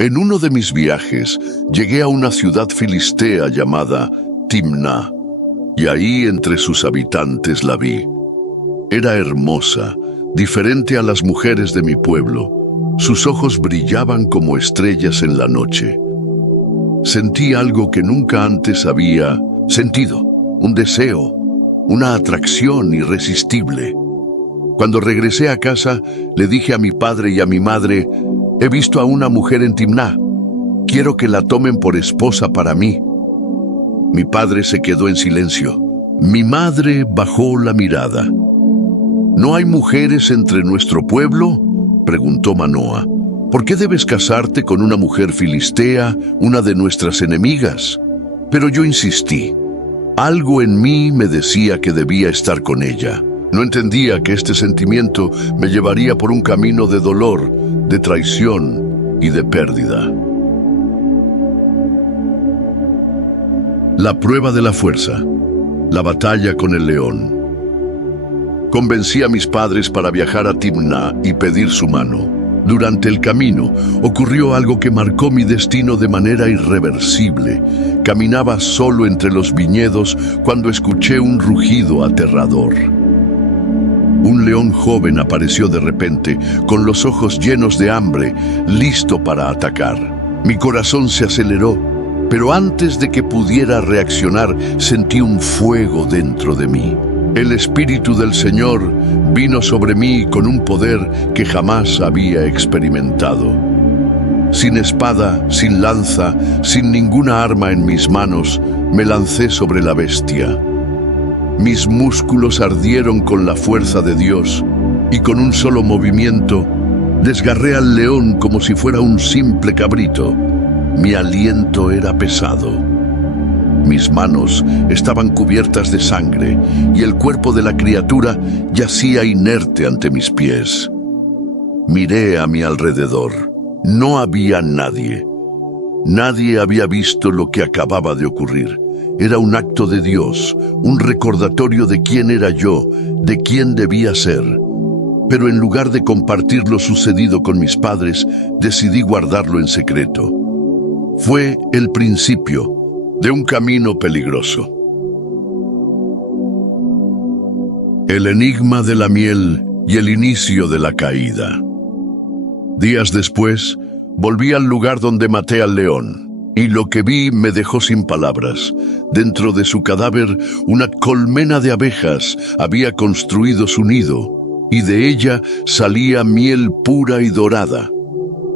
En uno de mis viajes llegué a una ciudad filistea llamada Timná, y ahí entre sus habitantes la vi. Era hermosa, diferente a las mujeres de mi pueblo. Sus ojos brillaban como estrellas en la noche. Sentí algo que nunca antes había sentido, un deseo, una atracción irresistible. Cuando regresé a casa, le dije a mi padre y a mi madre: «He visto a una mujer en Timná. Quiero que la tomen por esposa para mí». Mi padre se quedó en silencio. Mi madre bajó la mirada. «¿No hay mujeres entre nuestro pueblo?», preguntó Manoa. «¿Por qué debes casarte con una mujer filistea, una de nuestras enemigas?». Pero yo insistí. Algo en mí me decía que debía estar con ella. No entendía que este sentimiento me llevaría por un camino de dolor, de traición y de pérdida. La prueba de la fuerza. La batalla con el león. Convencí a mis padres para viajar a Timná y pedir su mano. Durante el camino ocurrió algo que marcó mi destino de manera irreversible. Caminaba solo entre los viñedos cuando escuché un rugido aterrador. Un león joven apareció de repente, con los ojos llenos de hambre, listo para atacar. Mi corazón se aceleró, pero antes de que pudiera reaccionar, sentí un fuego dentro de mí. El Espíritu del Señor vino sobre mí con un poder que jamás había experimentado. Sin espada, sin lanza, sin ninguna arma en mis manos, me lancé sobre la bestia. Mis músculos ardieron con la fuerza de Dios y con un solo movimiento desgarré al león como si fuera un simple cabrito. Mi aliento era pesado. Mis manos estaban cubiertas de sangre y el cuerpo de la criatura yacía inerte ante mis pies. Miré a mi alrededor. No había nadie. Nadie había visto lo que acababa de ocurrir. Era un acto de Dios, un recordatorio de quién era yo, de quién debía ser. Pero en lugar de compartir lo sucedido con mis padres, decidí guardarlo en secreto. Fue el principio de un camino peligroso. El enigma de la miel y el inicio de la caída. Días después, volví al lugar donde maté al león. Y lo que vi me dejó sin palabras. Dentro de su cadáver, una colmena de abejas había construido su nido, y de ella salía miel pura y dorada.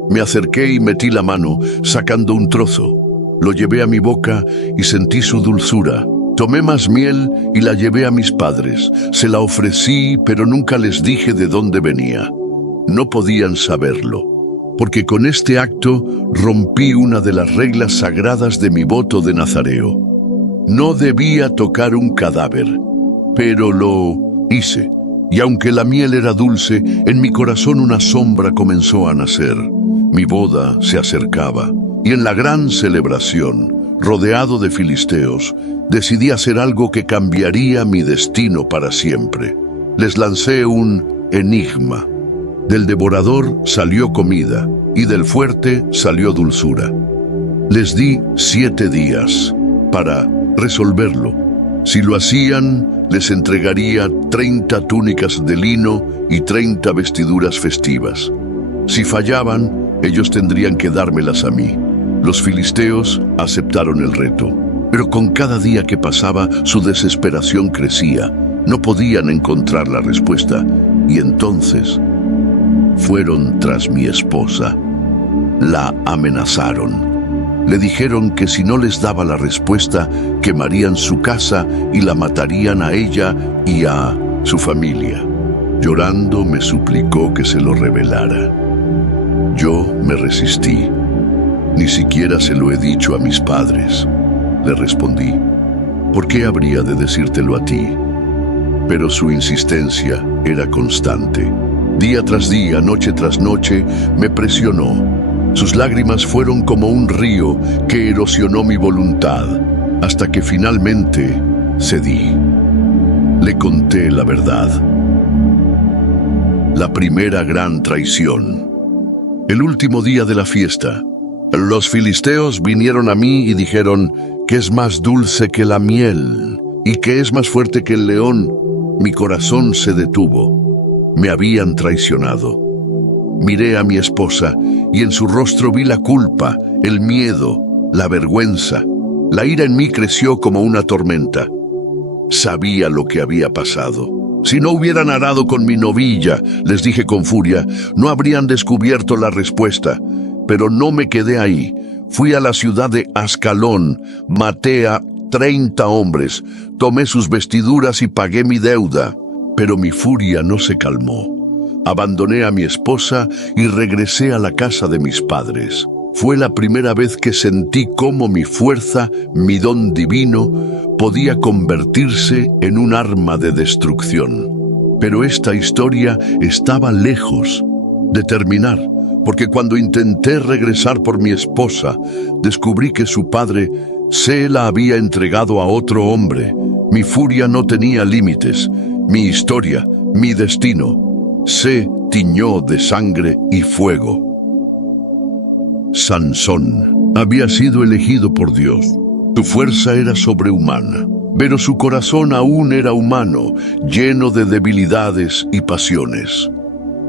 Me acerqué y metí la mano, sacando un trozo. Lo llevé a mi boca y sentí su dulzura. Tomé más miel y la llevé a mis padres. Se la ofrecí, pero nunca les dije de dónde venía. No podían saberlo, porque con este acto rompí una de las reglas sagradas de mi voto de nazareo. No debía tocar un cadáver, pero lo hice. Y aunque la miel era dulce, en mi corazón una sombra comenzó a nacer. Mi boda se acercaba, y en la gran celebración, rodeado de filisteos, decidí hacer algo que cambiaría mi destino para siempre. Les lancé un enigma. Del devorador salió comida, y del fuerte salió dulzura. Les di 7 días para resolverlo. Si lo hacían, les entregaría 30 túnicas de lino y 30 vestiduras festivas. Si fallaban, ellos tendrían que dármelas a mí. Los filisteos aceptaron el reto, pero con cada día que pasaba, su desesperación crecía. No podían encontrar la respuesta, y entonces fueron tras mi esposa. La amenazaron. Le dijeron que si no les daba la respuesta, quemarían su casa y la matarían a ella y a su familia. Llorando me suplicó que se lo revelara. Yo me resistí. Ni siquiera se lo he dicho a mis padres. Le respondí: ¿por qué habría de decírtelo a ti? Pero su insistencia era constante. Día tras día, noche tras noche, me presionó. Sus lágrimas fueron como un río que erosionó mi voluntad, hasta que finalmente cedí. Le conté la verdad. La primera gran traición. El último día de la fiesta, Los filisteos vinieron a mí y dijeron que es más dulce que la miel y que es más fuerte que el león. Mi corazón se detuvo. Me habían traicionado. Miré a mi esposa y en su rostro vi la culpa, el miedo, la vergüenza. La ira en mí creció como una tormenta. Sabía lo que había pasado. Si no hubieran arado con mi novilla, les dije con furia, no habrían descubierto la respuesta. Pero no me quedé ahí. Fui a la ciudad de Ascalón, maté a 30 hombres, tomé sus vestiduras y pagué mi deuda. Pero mi furia no se calmó. Abandoné a mi esposa y regresé a la casa de mis padres. Fue la primera vez que sentí cómo mi fuerza, mi don divino, podía convertirse en un arma de destrucción. Pero esta historia estaba lejos de terminar, porque cuando intenté regresar por mi esposa, descubrí que su padre se la había entregado a otro hombre. Mi furia no tenía límites. Mi historia, mi destino, se tiñó de sangre y fuego. Sansón había sido elegido por Dios. Su fuerza era sobrehumana, pero su corazón aún era humano, lleno de debilidades y pasiones.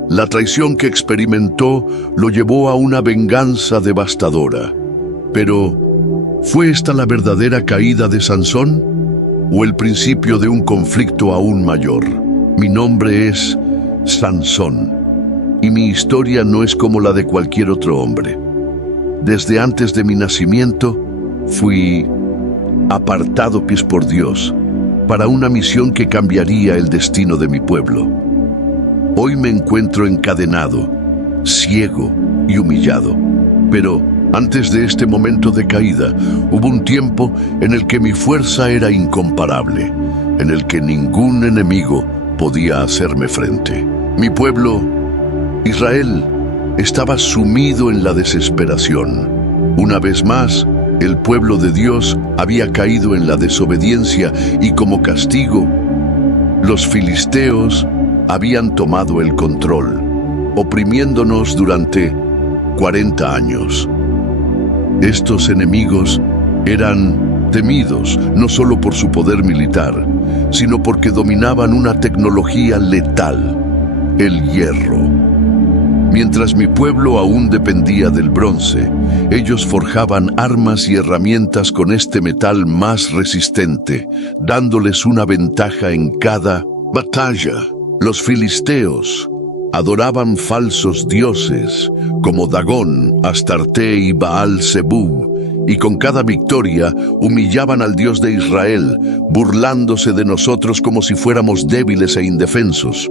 La traición que experimentó lo llevó a una venganza devastadora. Pero, ¿fue esta la verdadera caída de Sansón? ¿O el principio de un conflicto aún mayor? Mi nombre es Sansón, y mi historia no es como la de cualquier otro hombre. Desde antes de mi nacimiento, fui apartado por Dios para una misión que cambiaría el destino de mi pueblo. Hoy me encuentro encadenado, ciego y humillado. Pero antes de este momento de caída, hubo un tiempo en el que mi fuerza era incomparable, en el que ningún enemigo podía hacerme frente. Mi pueblo, Israel, estaba sumido en la desesperación. Una vez más, el pueblo de Dios había caído en la desobediencia y como castigo, los filisteos habían tomado el control, oprimiéndonos durante 40 años. Estos enemigos eran temidos no solo por su poder militar, sino porque dominaban una tecnología letal, el hierro. Mientras mi pueblo aún dependía del bronce, ellos forjaban armas y herramientas con este metal más resistente, dándoles una ventaja en cada batalla. Los filisteos adoraban falsos dioses como Dagón, Astarte y Baal-Zebub, y con cada victoria humillaban al Dios de Israel, burlándose de nosotros como si fuéramos débiles e indefensos.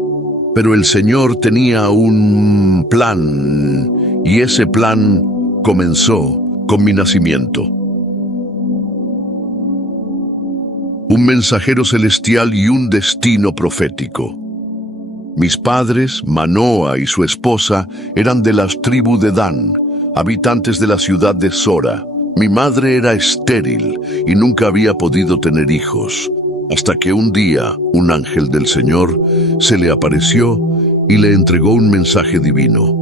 Pero el Señor tenía un plan, y ese plan comenzó con mi nacimiento. Un mensajero celestial y un destino profético. Mis padres, Manoa y su esposa, eran de las tribus de Dan, habitantes de la ciudad de Sora. Mi madre era estéril y nunca había podido tener hijos, hasta que un día un ángel del Señor se le apareció y le entregó un mensaje divino.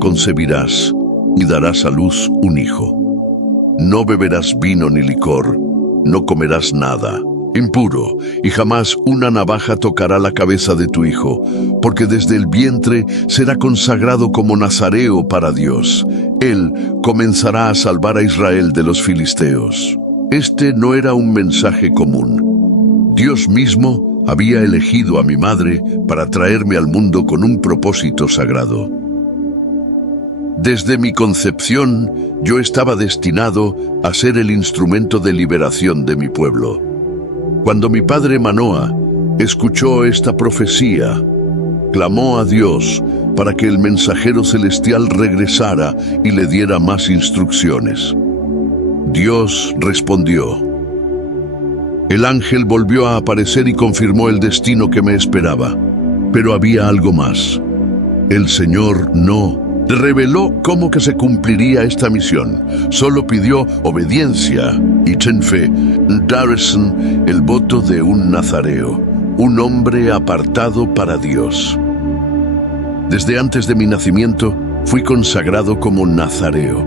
Concebirás y darás a luz un hijo. No beberás vino ni licor, no comerás nada impuro, y jamás una navaja tocará la cabeza de tu hijo, porque desde el vientre será consagrado como nazareo para Dios. Él comenzará a salvar a Israel de los filisteos. Este no era un mensaje común. Dios mismo había elegido a mi madre para traerme al mundo con un propósito sagrado. Desde mi concepción, yo estaba destinado a ser el instrumento de liberación de mi pueblo. Cuando mi padre Manoa escuchó esta profecía, clamó a Dios para que el mensajero celestial regresara y le diera más instrucciones. Dios respondió. El ángel volvió a aparecer y confirmó el destino que me esperaba. Pero había algo más. El Señor no reveló cómo que se cumpliría esta misión. Solo pidió obediencia y ten fe, daresen el voto de un nazareo, un hombre apartado para Dios. Desde antes de mi nacimiento, fui consagrado como nazareo.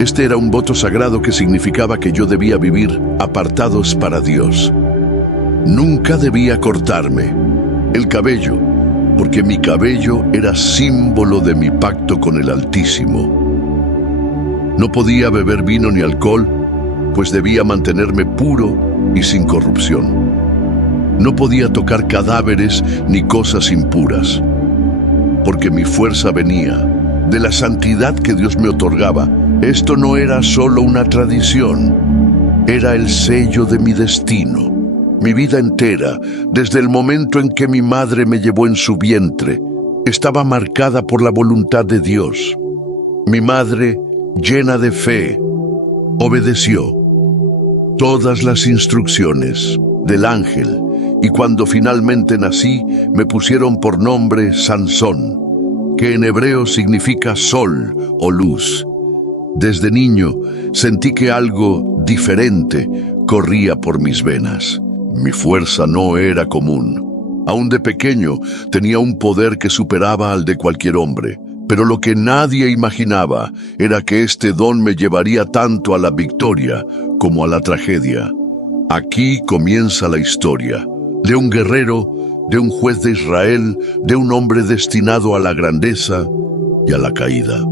Este era un voto sagrado que significaba que yo debía vivir apartados para Dios. Nunca debía cortarme el cabello, porque mi cabello era símbolo de mi pacto con el Altísimo. No podía beber vino ni alcohol, pues debía mantenerme puro y sin corrupción. No podía tocar cadáveres ni cosas impuras, porque mi fuerza venía de la santidad que Dios me otorgaba. Esto no era solo una tradición, era el sello de mi destino. Mi vida entera, desde el momento en que mi madre me llevó en su vientre, estaba marcada por la voluntad de Dios. Mi madre, llena de fe, obedeció todas las instrucciones del ángel, y cuando finalmente nací, me pusieron por nombre Sansón, que en hebreo significa sol o luz. Desde niño sentí que algo diferente corría por mis venas. Mi fuerza no era común. Aún de pequeño tenía un poder que superaba al de cualquier hombre, pero lo que nadie imaginaba era que este don me llevaría tanto a la victoria como a la tragedia. Aquí comienza la historia de un guerrero, de un juez de Israel, de un hombre destinado a la grandeza y a la caída.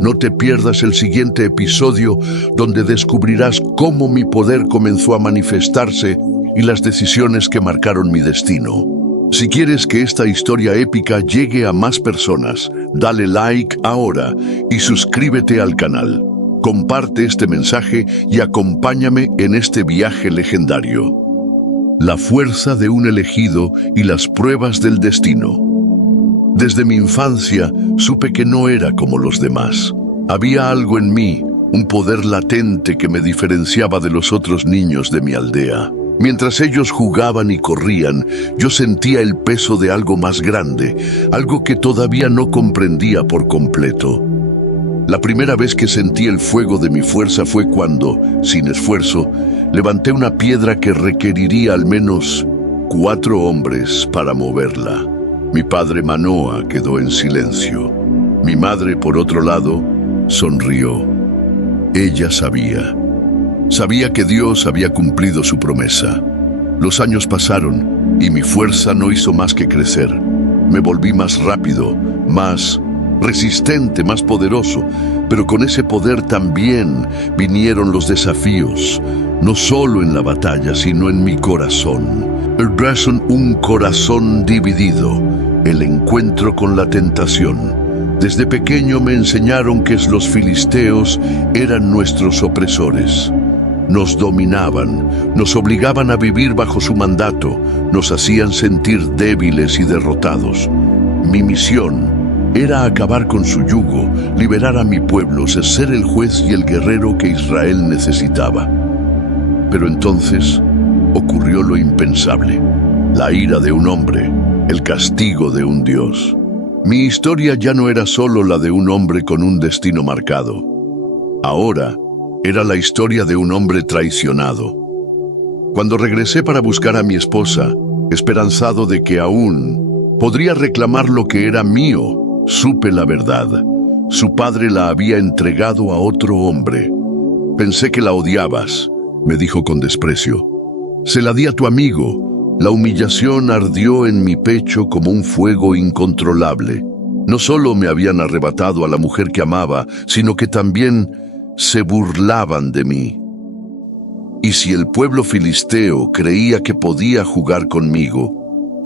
No te pierdas el siguiente episodio, donde descubrirás cómo mi poder comenzó a manifestarse y las decisiones que marcaron mi destino. Si quieres que esta historia épica llegue a más personas, dale like ahora y suscríbete al canal. Comparte este mensaje y acompáñame en este viaje legendario. La fuerza de un elegido y las pruebas del destino. Desde mi infancia supe que no era como los demás. Había algo en mí, un poder latente que me diferenciaba de los otros niños de mi aldea. Mientras ellos jugaban y corrían, yo sentía el peso de algo más grande, algo que todavía no comprendía por completo. La primera vez que sentí el fuego de mi fuerza fue cuando, sin esfuerzo, levanté una piedra que requeriría al menos 4 hombres para moverla. Mi padre Manoa quedó en silencio. Mi madre, por otro lado, sonrió. Ella sabía que Dios había cumplido su promesa. Los años pasaron y mi fuerza no hizo más que crecer. Me volví más rápido, más resistente, más poderoso, pero con ese poder también vinieron los desafíos, no solo en la batalla, sino en mi corazón. Un corazón dividido, el encuentro con la tentación. Desde pequeño me enseñaron que los filisteos eran nuestros opresores. Nos dominaban, nos obligaban a vivir bajo su mandato, nos hacían sentir débiles y derrotados. Mi misión era acabar con su yugo, liberar a mi pueblo, ser el juez y el guerrero que Israel necesitaba. Pero entonces ocurrió lo impensable: la ira de un hombre, el castigo de un Dios. Mi historia ya no era solo la de un hombre con un destino marcado. Ahora era la historia de un hombre traicionado. Cuando regresé para buscar a mi esposa, esperanzado de que aún podría reclamar lo que era mío, supe la verdad. Su padre la había entregado a otro hombre. Pensé que la odiabas, me dijo con desprecio. Se la di a tu amigo. La humillación ardió en mi pecho como un fuego incontrolable. No solo me habían arrebatado a la mujer que amaba, sino que también se burlaban de mí. Y si el pueblo filisteo creía que podía jugar conmigo,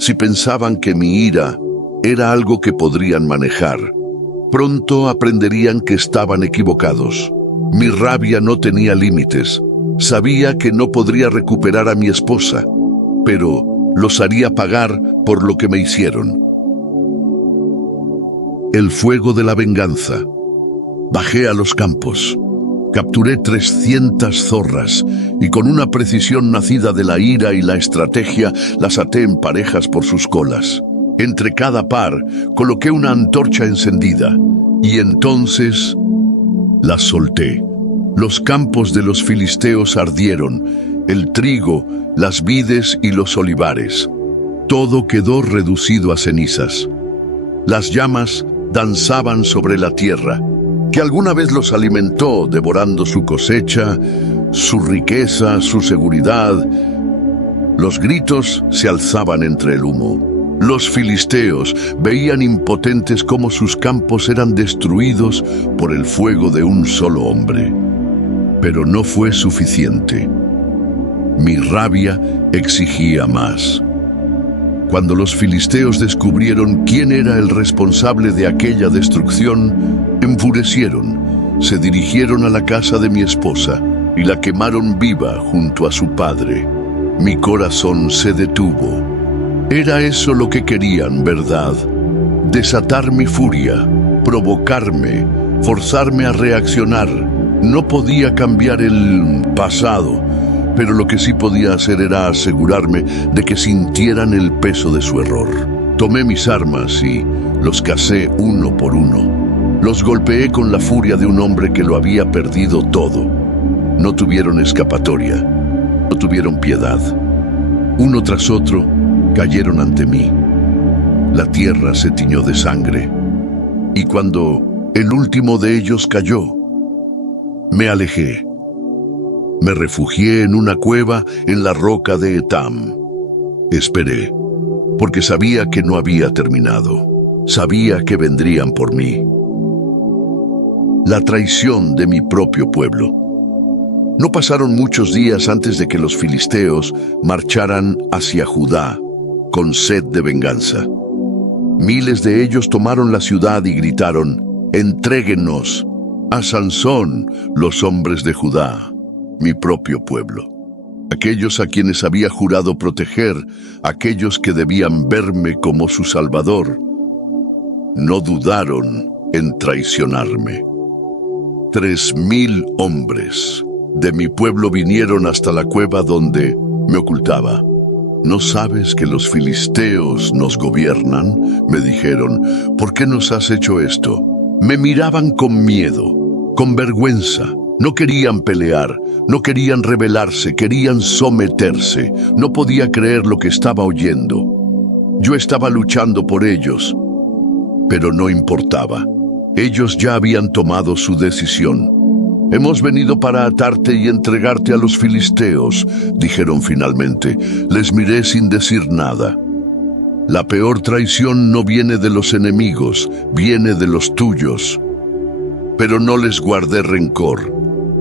si pensaban que mi ira era algo que podrían manejar, pronto aprenderían que estaban equivocados. Mi rabia no tenía límites. Sabía que no podría recuperar a mi esposa, pero los haría pagar por lo que me hicieron. El fuego de la venganza. Bajé a los campos. Capturé 300 zorras y con una precisión nacida de la ira y la estrategia las até en parejas por sus colas. Entre cada par coloqué una antorcha encendida y entonces las solté. Los campos de los filisteos ardieron, el trigo, las vides y los olivares. Todo quedó reducido a cenizas. Las llamas danzaban sobre la tierra que alguna vez los alimentó devorando su cosecha, su riqueza, su seguridad. Los gritos se alzaban entre el humo. Los filisteos veían impotentes cómo sus campos eran destruidos por el fuego de un solo hombre. Pero no fue suficiente. Mi rabia exigía más. Cuando los filisteos descubrieron quién era el responsable de aquella destrucción, enfurecieron, se dirigieron a la casa de mi esposa y la quemaron viva junto a su padre. Mi corazón se detuvo. Era eso lo que querían, ¿verdad? Desatar mi furia, provocarme, forzarme a reaccionar. No podía cambiar el pasado, pero lo que sí podía hacer era asegurarme de que sintieran el peso de su error. Tomé mis armas y los casé uno por uno. Los golpeé con la furia de un hombre que lo había perdido todo. No tuvieron escapatoria, no tuvieron piedad. Uno tras otro, cayeron ante mí. La tierra se tiñó de sangre. Y cuando el último de ellos cayó, me alejé. Me refugié en una cueva en la roca de Etam. Esperé, porque sabía que no había terminado. Sabía que vendrían por mí. La traición de mi propio pueblo. No pasaron muchos días antes de que los filisteos marcharan hacia Judá con sed de venganza. Miles de ellos tomaron la ciudad y gritaron: «Entréguenos a Sansón, los hombres de Judá, mi propio pueblo». Aquellos a quienes había jurado proteger, aquellos que debían verme como su salvador, no dudaron en traicionarme. 3000 hombres de mi pueblo vinieron hasta la cueva donde me ocultaba. «¿No sabes que los filisteos nos gobiernan?», me dijeron. «¿Por qué nos has hecho esto?». Me miraban con miedo, con vergüenza. No querían pelear, no querían rebelarse, querían someterse. No podía creer lo que estaba oyendo. Yo estaba luchando por ellos, pero no importaba. Ellos ya habían tomado su decisión. «Hemos venido para atarte y entregarte a los filisteos», dijeron finalmente. Les miré sin decir nada. «La peor traición no viene de los enemigos, viene de los tuyos». Pero no les guardé rencor.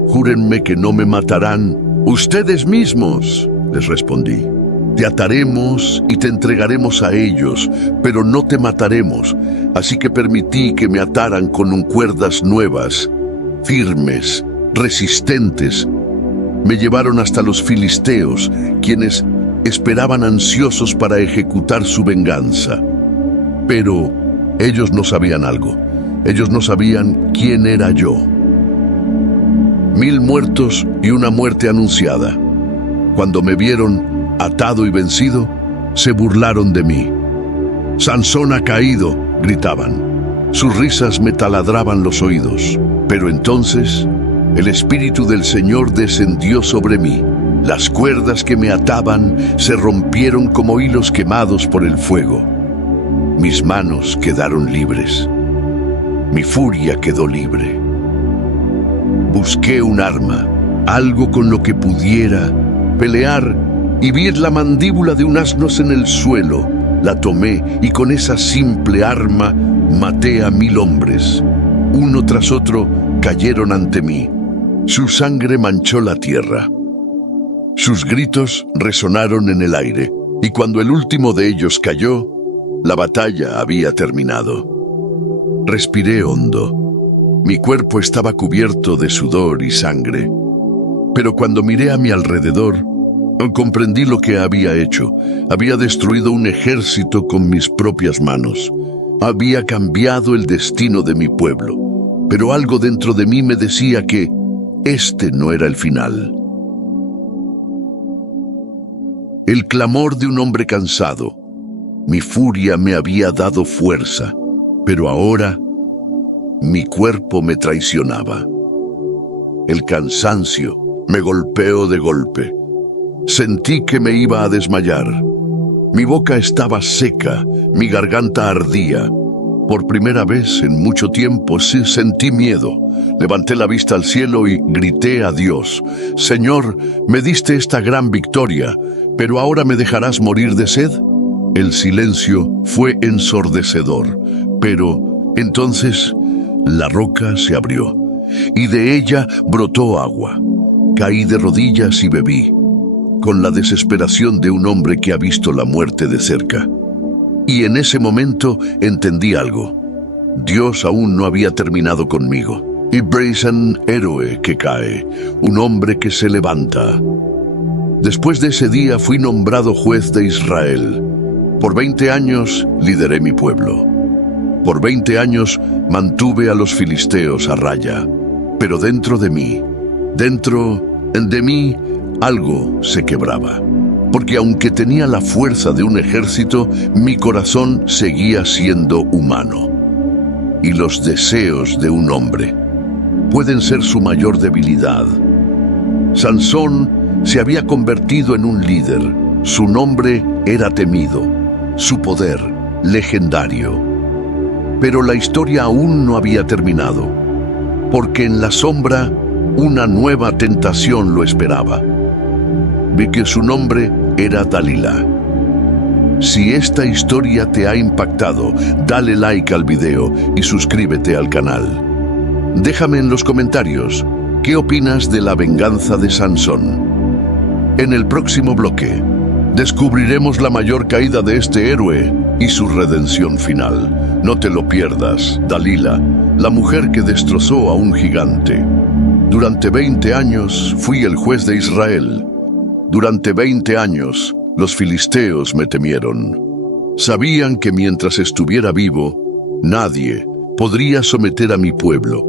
«Júrenme que no me matarán». «Ustedes mismos», les respondí. «Te ataremos y te entregaremos a ellos, pero no te mataremos». Así que permití que me ataran con cuerdas nuevas, firmes, resistentes. Me llevaron hasta los filisteos, quienes esperaban ansiosos para ejecutar su venganza. Pero ellos no sabían algo. Ellos no sabían quién era yo. 1000 muertos y una muerte anunciada. Cuando me vieron atado y vencido, se burlaron de mí. «Sansón ha caído», gritaban. Sus risas me taladraban los oídos. Pero entonces el Espíritu del Señor descendió sobre mí. Las cuerdas que me ataban se rompieron como hilos quemados por el fuego. Mis manos quedaron libres. Mi furia quedó libre. Busqué un arma, algo con lo que pudiera pelear, y vi la mandíbula de un asno en el suelo. La tomé y con esa simple arma maté a 1000 hombres. Uno tras otro cayeron ante mí. Su sangre manchó la tierra. Sus gritos resonaron en el aire, y cuando el último de ellos cayó, la batalla había terminado. Respiré hondo. Mi cuerpo estaba cubierto de sudor y sangre. Pero cuando miré a mi alrededor, comprendí lo que había hecho. Había destruido un ejército con mis propias manos. Había cambiado el destino de mi pueblo. Pero algo dentro de mí me decía que este no era el final. El clamor de un hombre cansado. Mi furia me había dado fuerza, pero ahora mi cuerpo me traicionaba. El cansancio me golpeó de golpe. Sentí que me iba a desmayar. Mi boca estaba seca, mi garganta ardía. Por primera vez en mucho tiempo sí sentí miedo. Levanté la vista al cielo y grité a Dios: Señor, me diste esta gran victoria, ¿pero ahora me dejarás morir de sed? El silencio fue ensordecedor, pero entonces la roca se abrió y de ella brotó agua. Caí de rodillas y bebí, con la desesperación de un hombre que ha visto la muerte de cerca. Y en ese momento entendí algo. Dios aún no había terminado conmigo. Y un héroe que cae, un hombre que se levanta. Después de ese día fui nombrado juez de Israel. Por 20 años lideré mi pueblo. Por 20 años mantuve a los filisteos a raya. Pero dentro de mí, algo se quebraba. Porque aunque tenía la fuerza de un ejército, mi corazón seguía siendo humano. Y los deseos de un hombre pueden ser su mayor debilidad. Sansón se había convertido en un líder. Su nombre era temido, su poder legendario. Pero la historia aún no había terminado, porque en la sombra una nueva tentación lo esperaba. Vi que su nombre era Dalila. Si esta historia te ha impactado, dale like al video y suscríbete al canal. Déjame en los comentarios qué opinas de la venganza de Sansón. En el próximo bloque, descubriremos la mayor caída de este héroe y su redención final. No te lo pierdas. Dalila, la mujer que destrozó a un gigante. Durante 20 años fui el juez de Israel. Durante 20 años, los filisteos me temieron. Sabían que mientras estuviera vivo, nadie podría someter a mi pueblo.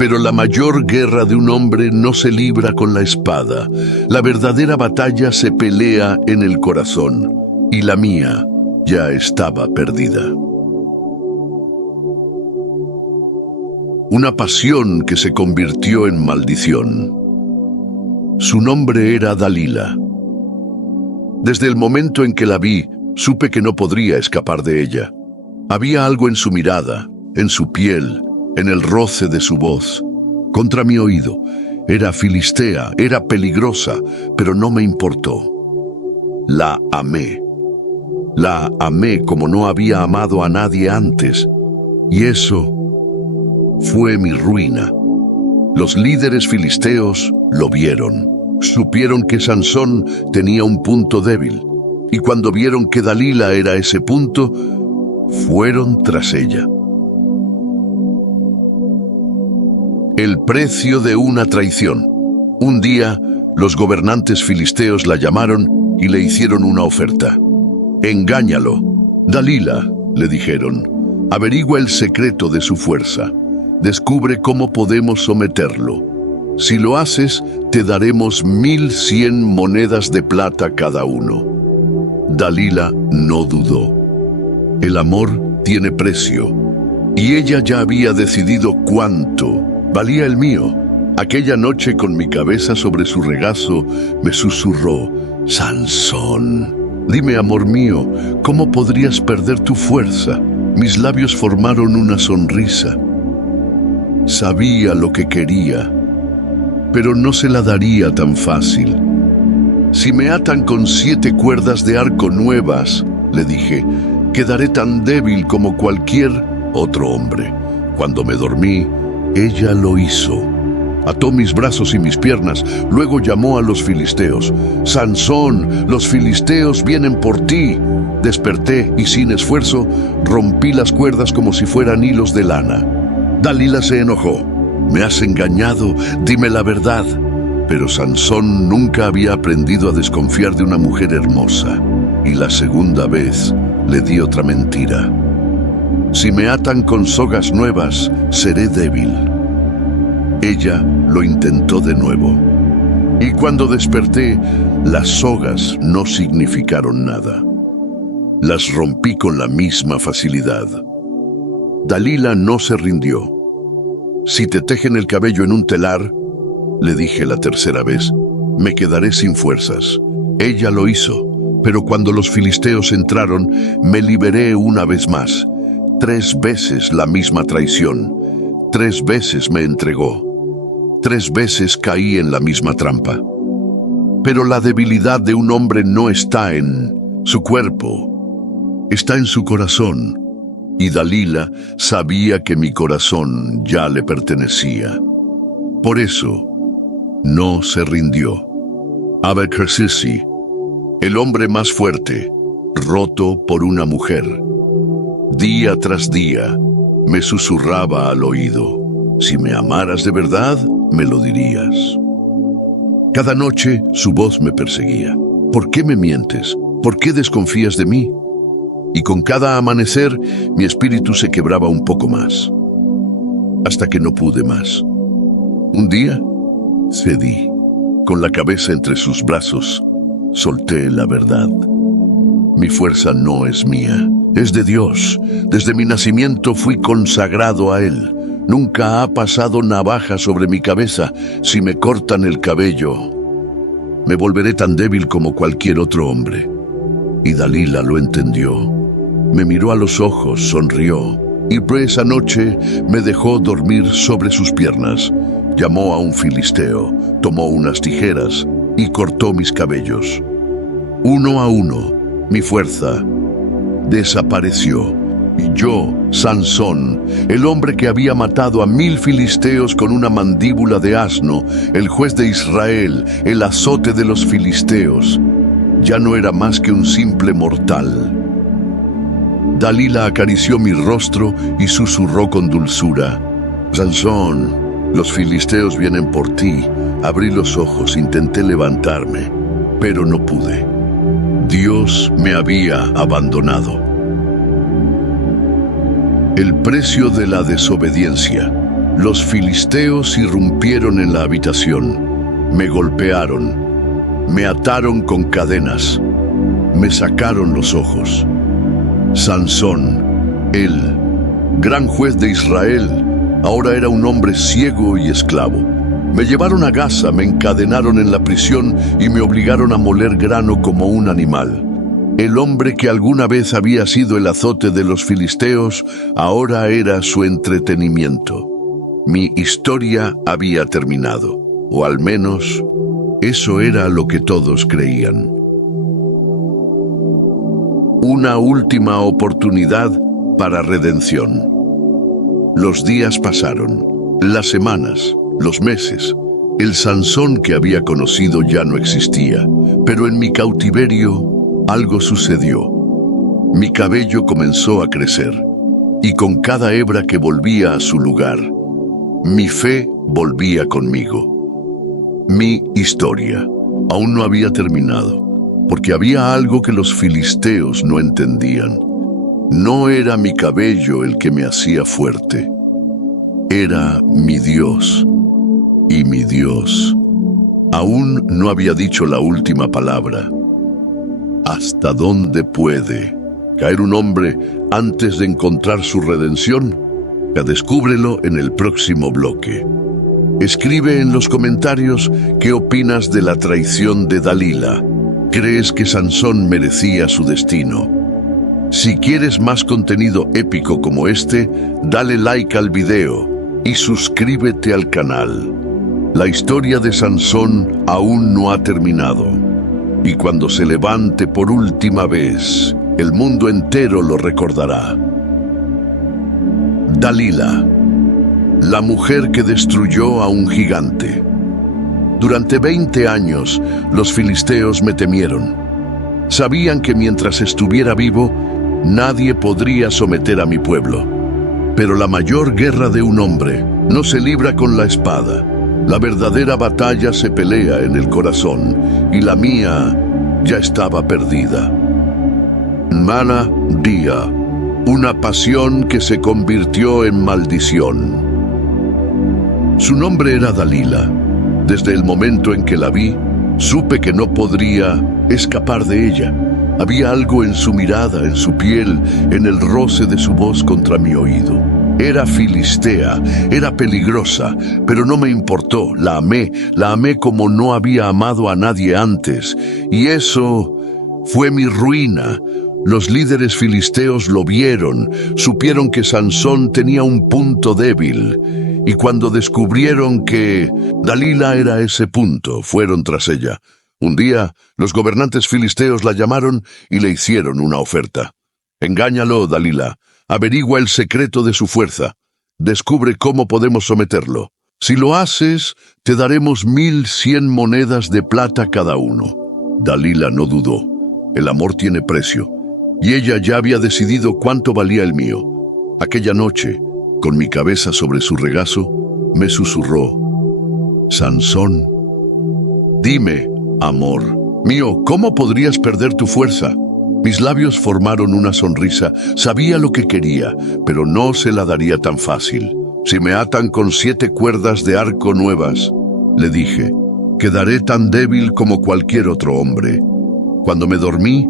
Pero la mayor guerra de un hombre no se libra con la espada. La verdadera batalla se pelea en el corazón. Y la mía ya estaba perdida. Una pasión que se convirtió en maldición. Su nombre era Dalila. Desde el momento en que la vi, supe que no podría escapar de ella. Había algo en su mirada, en su piel, en el roce de su voz. Contra mi oído. Era filistea, era peligrosa, pero no me importó. La amé. La amé como no había amado a nadie antes. Y eso fue mi ruina. Los líderes filisteos lo vieron. Supieron que Sansón tenía un punto débil. Y cuando vieron que Dalila era ese punto, fueron tras ella. El precio de una traición. Un día, los gobernantes filisteos la llamaron y le hicieron una oferta. «Engáñalo. Dalila», le dijeron, «averigua el secreto de su fuerza. Descubre cómo podemos someterlo. Si lo haces, te daremos 1100 monedas de plata cada uno». Dalila no dudó. El amor tiene precio, y ella ya había decidido cuánto valía el mío. Aquella noche, con mi cabeza sobre su regazo, me susurró: «Sansón, dime, amor mío, ¿cómo podrías perder tu fuerza?» Mis labios formaron una sonrisa. Sabía lo que quería, pero no se la daría tan fácil. «Si me atan con 7 cuerdas de arco nuevas», le dije, «quedaré tan débil como cualquier otro hombre». Cuando me dormí, ella lo hizo. Ató mis brazos y mis piernas, luego llamó a los filisteos. «Sansón, los filisteos vienen por ti». Desperté y sin esfuerzo rompí las cuerdas como si fueran hilos de lana. Dalila se enojó. «Me has engañado, dime la verdad». Pero Sansón nunca había aprendido a desconfiar de una mujer hermosa. Y la segunda vez le di otra mentira. «Si me atan con sogas nuevas, seré débil». Ella lo intentó de nuevo. Y cuando desperté, las sogas no significaron nada. Las rompí con la misma facilidad. Dalila no se rindió. «Si te tejen el cabello en un telar», le dije la tercera vez, «me quedaré sin fuerzas». Ella lo hizo, pero cuando los filisteos entraron, me liberé una vez más. 3 veces la misma traición, 3 veces me entregó, 3 veces caí en la misma trampa. Pero la debilidad de un hombre no está en su cuerpo, está en su corazón. Y Dalila sabía que mi corazón ya le pertenecía. Por eso, no se rindió. Abercrombie, el hombre más fuerte, roto por una mujer. Día tras día, me susurraba al oído: si me amaras de verdad, me lo dirías. Cada noche su voz me perseguía. ¿Por qué me mientes? ¿Por qué desconfías de mí? Y con cada amanecer, mi espíritu se quebraba un poco más, hasta que no pude más. Un día, cedí. Con la cabeza entre sus brazos, solté la verdad. Mi fuerza no es mía, es de Dios. Desde mi nacimiento fui consagrado a Él. Nunca ha pasado navaja sobre mi cabeza. Si me cortan el cabello, me volveré tan débil como cualquier otro hombre. Y Dalila lo entendió. Me miró a los ojos, sonrió, y por esa noche me dejó dormir sobre sus piernas. Llamó a un filisteo, tomó unas tijeras y cortó mis cabellos. Uno a uno, mi fuerza desapareció. Y yo, Sansón, el hombre que había matado a 1000 filisteos con una mandíbula de asno, el juez de Israel, el azote de los filisteos, ya no era más que un simple mortal. Dalila acarició mi rostro y susurró con dulzura: Sansón, los filisteos vienen por ti. Abrí los ojos, intenté levantarme, pero no pude. Dios me había abandonado. El precio de la desobediencia. Los filisteos irrumpieron en la habitación. Me golpearon. Me ataron con cadenas. Me sacaron los ojos. Sansón, el gran juez de Israel, ahora era un hombre ciego y esclavo. Me llevaron a Gaza, me encadenaron en la prisión y me obligaron a moler grano como un animal. El hombre que alguna vez había sido el azote de los filisteos, ahora era su entretenimiento. Mi historia había terminado, o al menos eso era lo que todos creían. Una última oportunidad para redención. Los días pasaron, las semanas, los meses. El Sansón que había conocido ya no existía, pero en mi cautiverio algo sucedió. Mi cabello comenzó a crecer, y con cada hebra que volvía a su lugar, mi fe volvía conmigo. Mi historia aún no había terminado, porque había algo que los filisteos no entendían. No era mi cabello el que me hacía fuerte, era mi Dios. Y mi Dios aún no había dicho la última palabra. ¿Hasta dónde puede caer un hombre antes de encontrar su redención? Descúbrelo en el próximo bloque. Escribe en los comentarios qué opinas de la traición de Dalila. ¿Crees que Sansón merecía su destino? Si quieres más contenido épico como este, dale like al video y suscríbete al canal. La historia de Sansón aún no ha terminado. Y cuando se levante por última vez, el mundo entero lo recordará. Dalila, la mujer que destruyó a un gigante. Durante 20 años, los filisteos me temieron. Sabían que mientras estuviera vivo, nadie podría someter a mi pueblo. Pero la mayor guerra de un hombre no se libra con la espada. La verdadera batalla se pelea en el corazón, y la mía ya estaba perdida. Mala día, una pasión que se convirtió en maldición. Su nombre era Dalila. Desde el momento en que la vi, supe que no podría escapar de ella. Había algo en su mirada, en su piel, en el roce de su voz contra mi oído. Era filistea, era peligrosa, pero no me importó. La amé como no había amado a nadie antes. Y eso fue mi ruina. Los líderes filisteos lo vieron, supieron que Sansón tenía un punto débil, y cuando descubrieron que Dalila era ese punto, fueron tras ella. Un día, los gobernantes filisteos la llamaron y le hicieron una oferta. Engáñalo, Dalila, averigua el secreto de su fuerza, descubre cómo podemos someterlo. Si lo haces, te daremos 1,100 monedas de plata cada uno. Dalila no dudó. El amor tiene precio, y ella ya había decidido cuánto valía el mío. Aquella noche, con mi cabeza sobre su regazo, me susurró: Sansón, dime, amor mío, ¿cómo podrías perder tu fuerza? Mis labios formaron una sonrisa. Sabía lo que quería, pero no se la daría tan fácil. Si me atan con 7 cuerdas de arco nuevas, le dije, quedaré tan débil como cualquier otro hombre. Cuando me dormí,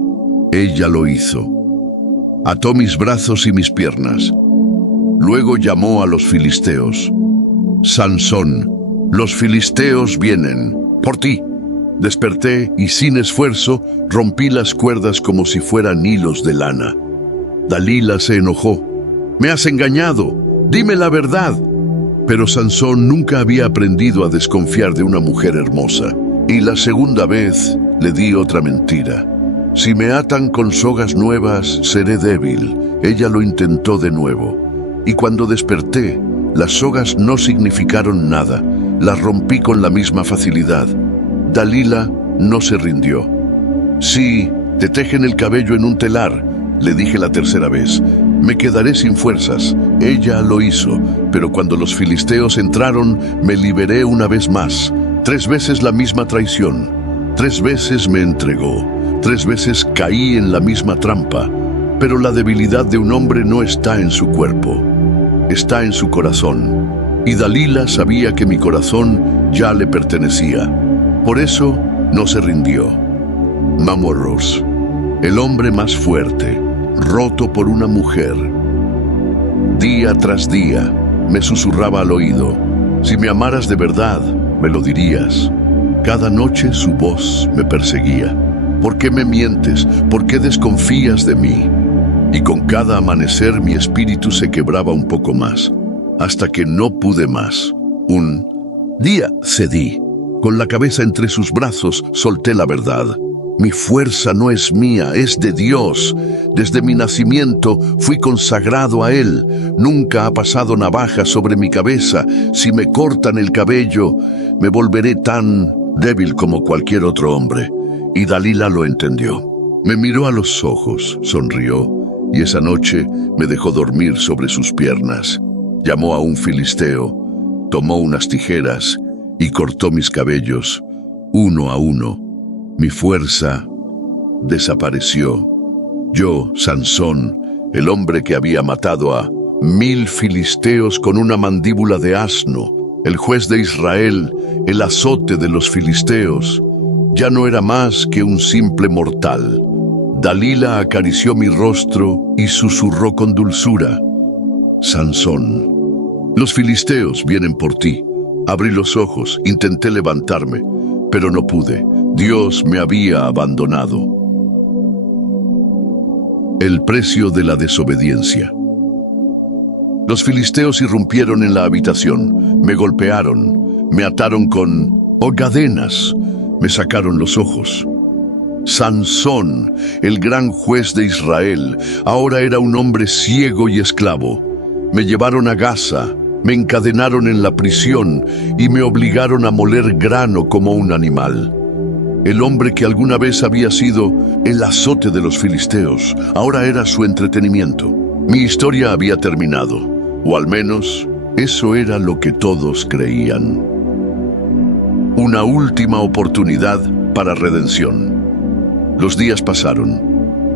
ella lo hizo. Ató mis brazos y mis piernas. Luego llamó a los filisteos. Sansón, los filisteos vienen por ti. Desperté y sin esfuerzo rompí las cuerdas como si fueran hilos de lana. Dalila se enojó. Me has engañado, dime la verdad. Pero Sansón nunca había aprendido a desconfiar de una mujer hermosa. Y la segunda vez le di otra mentira. Si me atan con sogas nuevas, seré débil. Ella lo intentó de nuevo. Y cuando desperté, las sogas no significaron nada. Las rompí con la misma facilidad. Dalila no se rindió. Sí, te tejen el cabello en un telar, le dije la tercera vez. Me quedaré sin fuerzas. Ella lo hizo, pero cuando los filisteos entraron, me liberé una vez más. 3 veces la misma traición. 3 veces me entregó. 3 veces caí en la misma trampa. Pero la debilidad de un hombre no está en su cuerpo, está en su corazón. Y Dalila sabía que mi corazón ya le pertenecía. Por eso no se rindió. Mamoros, el hombre más fuerte, roto por una mujer. Día tras día me susurraba al oído: si me amaras de verdad, me lo dirías. Cada noche su voz me perseguía. ¿Por qué me mientes? ¿Por qué desconfías de mí? Y con cada amanecer mi espíritu se quebraba un poco más, hasta que no pude más. Un día cedí. Con la cabeza entre sus brazos, solté la verdad. Mi fuerza no es mía, es de Dios. Desde mi nacimiento fui consagrado a Él. Nunca ha pasado navaja sobre mi cabeza. Si me cortan el cabello, me volveré tan débil como cualquier otro hombre. Y Dalila lo entendió. Me miró a los ojos, sonrió, y esa noche me dejó dormir sobre sus piernas. Llamó a un filisteo, tomó unas tijeras y cortó mis cabellos, uno a uno. Mi fuerza desapareció. Yo, Sansón, el hombre que había matado a 1,000 filisteos con una mandíbula de asno, el juez de Israel, el azote de los filisteos, ya no era más que un simple mortal. Dalila acarició mi rostro y susurró con dulzura: Sansón, los filisteos vienen por ti. Abrí los ojos, intenté levantarme, pero no pude. Dios me había abandonado. El precio de la desobediencia. Los filisteos irrumpieron en la habitación, me golpearon, me ataron con cadenas, me sacaron los ojos. Sansón, el gran juez de Israel, ahora era un hombre ciego y esclavo. Me llevaron a Gaza, me encadenaron en la prisión y me obligaron a moler grano como un animal. El hombre que alguna vez había sido el azote de los filisteos, ahora era su entretenimiento. Mi historia había terminado, o al menos eso era lo que todos creían. Una última oportunidad para redención. Los días pasaron,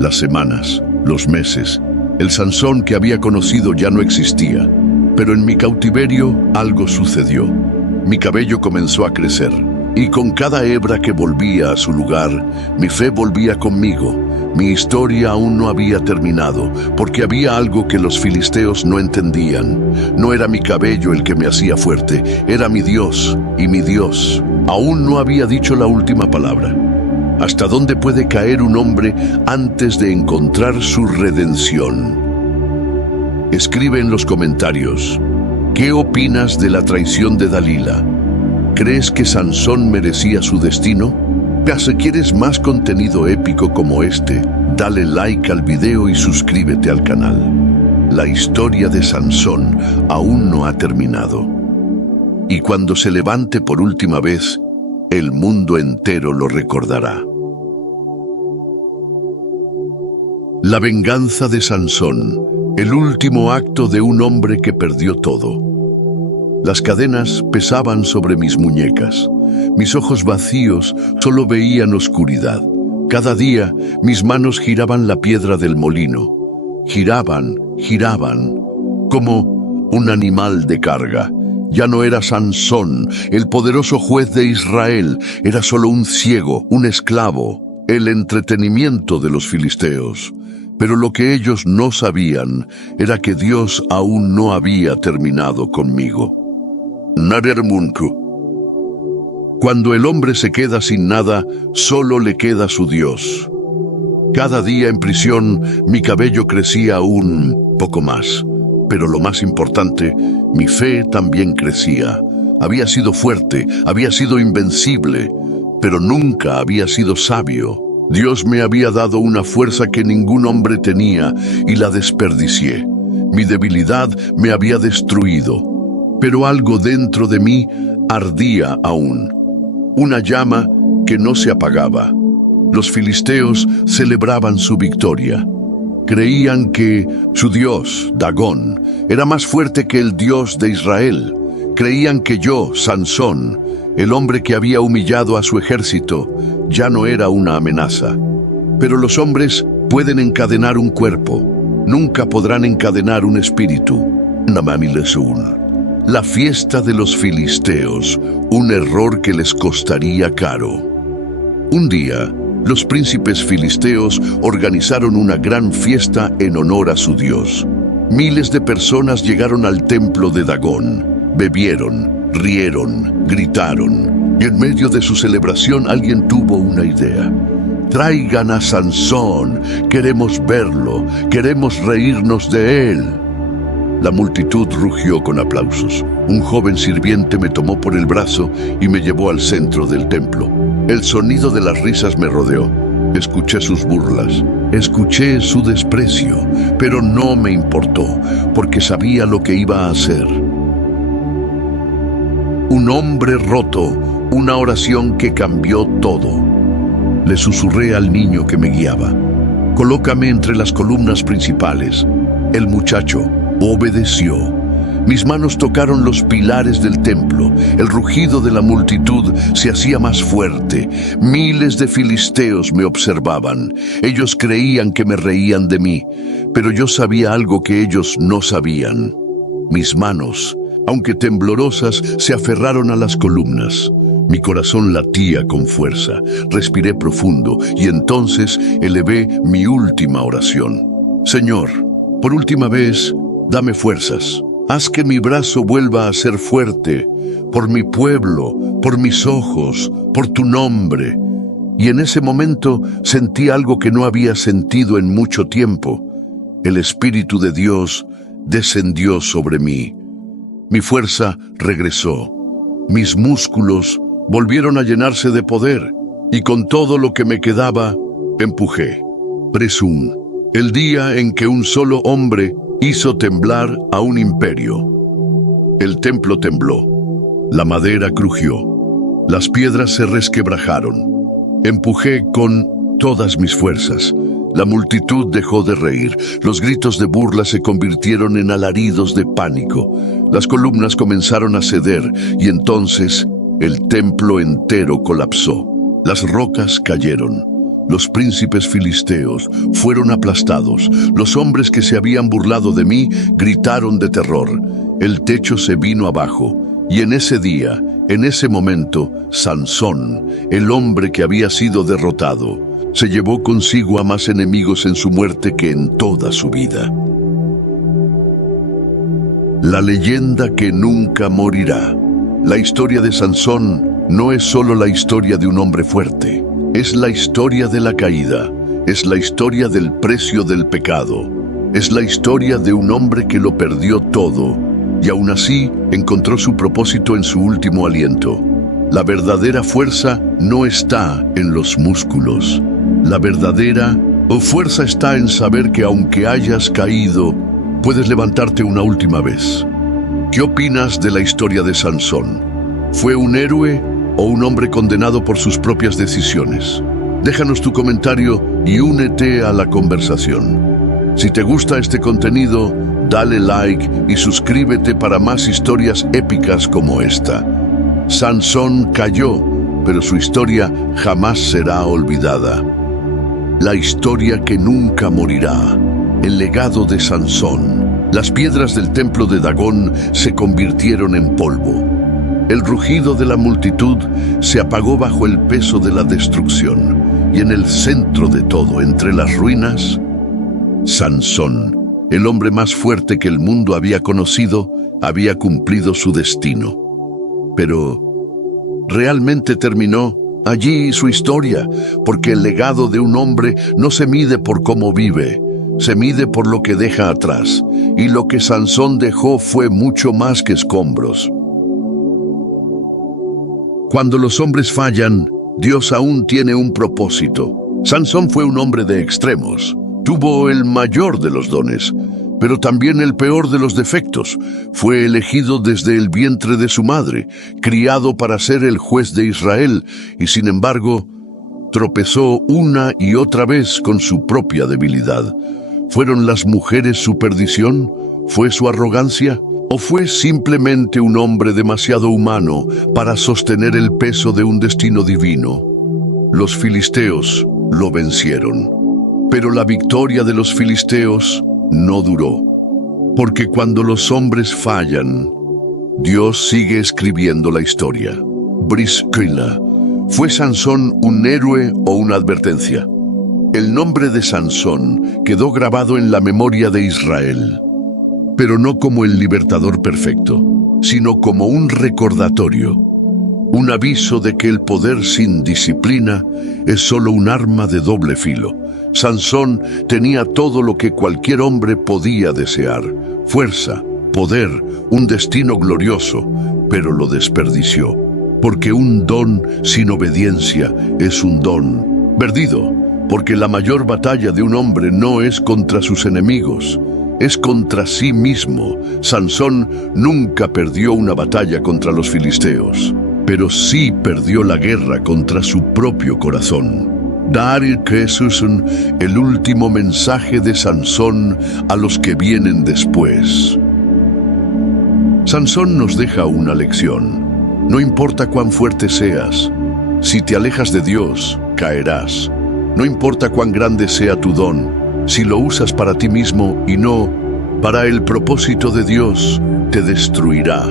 las semanas, los meses. El Sansón que había conocido ya no existía. Pero en mi cautiverio algo sucedió. Mi cabello comenzó a crecer, y con cada hebra que volvía a su lugar, mi fe volvía conmigo. Mi historia aún no había terminado, porque había algo que los filisteos no entendían. No era mi cabello el que me hacía fuerte, era mi Dios, y mi Dios aún no había dicho la última palabra. ¿Hasta dónde puede caer un hombre antes de encontrar su redención? Escribe en los comentarios, ¿qué opinas de la traición de Dalila? ¿Crees que Sansón merecía su destino? Si quieres más contenido épico como este, dale like al video y suscríbete al canal. La historia de Sansón aún no ha terminado. Y cuando se levante por última vez, el mundo entero lo recordará. La venganza de Sansón, el último acto de un hombre que perdió todo. Las cadenas pesaban sobre mis muñecas. Mis ojos vacíos solo veían oscuridad. Cada día mis manos giraban la piedra del molino. Giraban, giraban, como un animal de carga. Ya no era Sansón, el poderoso juez de Israel. Era solo un ciego, un esclavo, el entretenimiento de los filisteos. Pero lo que ellos no sabían era que Dios aún no había terminado conmigo. Nadermunku. Cuando el hombre se queda sin nada, solo le queda su Dios. Cada día en prisión, mi cabello crecía un poco más. Pero lo más importante, mi fe también crecía. Había sido fuerte, había sido invencible, pero nunca había sido sabio. Dios me había dado una fuerza que ningún hombre tenía y la desperdicié. Mi debilidad me había destruido, pero algo dentro de mí ardía aún. Una llama que no se apagaba. Los filisteos celebraban su victoria. Creían que su dios, Dagón, era más fuerte que el Dios de Israel. Creían que yo, Sansón, el hombre que había humillado a su ejército, ya no era una amenaza. Pero los hombres pueden encadenar un cuerpo, nunca podrán encadenar un espíritu. Namamilesun. La fiesta de los filisteos, un error que les costaría caro. Un día, los príncipes filisteos organizaron una gran fiesta en honor a su dios. Miles de personas llegaron al templo de Dagón. Bebieron, rieron, gritaron. Y en medio de su celebración alguien tuvo una idea. Traigan a Sansón, queremos verlo, queremos reírnos de él. La multitud rugió con aplausos. Un joven sirviente me tomó por el brazo y me llevó al centro del templo. El sonido de las risas me rodeó. Escuché sus burlas, escuché su desprecio, pero no me importó, porque sabía lo que iba a hacer. Un hombre roto, una oración que cambió todo. Le susurré al niño que me guiaba. Colócame entre las columnas principales. El muchacho obedeció. Mis manos tocaron los pilares del templo. El rugido de la multitud se hacía más fuerte. Miles de filisteos me observaban. Ellos creían que me reían de mí, pero yo sabía algo que ellos no sabían. Mis manos, aunque temblorosas, se aferraron a las columnas. Mi corazón latía con fuerza. Respiré profundo y entonces elevé mi última oración. Señor, por última vez, dame fuerzas. Haz que mi brazo vuelva a ser fuerte, por mi pueblo, por mis ojos, por tu nombre. Y en ese momento sentí algo que no había sentido en mucho tiempo. El Espíritu de Dios descendió sobre mí. Mi fuerza regresó. Mis músculos volvieron a llenarse de poder. Y con todo lo que me quedaba, empujé. Presum, el día en que un solo hombre hizo temblar a un imperio. El templo tembló. La madera crujió. Las piedras se resquebrajaron. Empujé con todas mis fuerzas. La multitud dejó de reír. Los gritos de burla se convirtieron en alaridos de pánico. Las columnas comenzaron a ceder y entonces el templo entero colapsó. Las rocas cayeron. Los príncipes filisteos fueron aplastados. Los hombres que se habían burlado de mí gritaron de terror. El techo se vino abajo. Y en ese día, en ese momento, Sansón, el hombre que había sido derrotado, se llevó consigo a más enemigos en su muerte que en toda su vida. La leyenda que nunca morirá. La historia de Sansón no es solo la historia de un hombre fuerte. Es la historia de la caída, es la historia del precio del pecado, es la historia de un hombre que lo perdió todo y aún así encontró su propósito en su último aliento. La verdadera fuerza no está en los músculos. La verdadera fuerza está en saber que aunque hayas caído, puedes levantarte una última vez. ¿Qué opinas de la historia de Sansón? ¿Fue un héroe o un hombre condenado por sus propias decisiones? Déjanos tu comentario y únete a la conversación. Si te gusta este contenido, dale like y suscríbete para más historias épicas como esta. Sansón cayó, pero su historia jamás será olvidada. La historia que nunca morirá. El legado de Sansón. Las piedras del templo de Dagón se convirtieron en polvo. El rugido de la multitud se apagó bajo el peso de la destrucción. Y en el centro de todo, entre las ruinas, Sansón, el hombre más fuerte que el mundo había conocido, había cumplido su destino. Pero ¿realmente terminó allí su historia? Porque el legado de un hombre no se mide por cómo vive, se mide por lo que deja atrás. Y lo que Sansón dejó fue mucho más que escombros. Cuando los hombres fallan, Dios aún tiene un propósito. Sansón fue un hombre de extremos. Tuvo el mayor de los dones, pero también el peor de los defectos. Fue elegido desde el vientre de su madre, criado para ser el juez de Israel, y sin embargo, tropezó una y otra vez con su propia debilidad. ¿Fueron las mujeres su perdición? ¿Fue su arrogancia? ¿O fue simplemente un hombre demasiado humano para sostener el peso de un destino divino? Los filisteos lo vencieron. Pero la victoria de los filisteos no duró. Porque cuando los hombres fallan, Dios sigue escribiendo la historia. Brisquila. ¿Fue Sansón un héroe o una advertencia? El nombre de Sansón quedó grabado en la memoria de Israel, pero no como el libertador perfecto, sino como un recordatorio, un aviso de que el poder sin disciplina es solo un arma de doble filo. Sansón tenía todo lo que cualquier hombre podía desear: fuerza, poder, un destino glorioso, pero lo desperdició, porque un don sin obediencia es un don perdido, porque la mayor batalla de un hombre no es contra sus enemigos, es contra sí mismo. Sansón nunca perdió una batalla contra los filisteos, pero sí perdió la guerra contra su propio corazón. Dar Jesús, el último mensaje de Sansón a los que vienen después. Sansón nos deja una lección. No importa cuán fuerte seas, si te alejas de Dios, caerás. No importa cuán grande sea tu don, si lo usas para ti mismo y no para el propósito de Dios, te destruirá.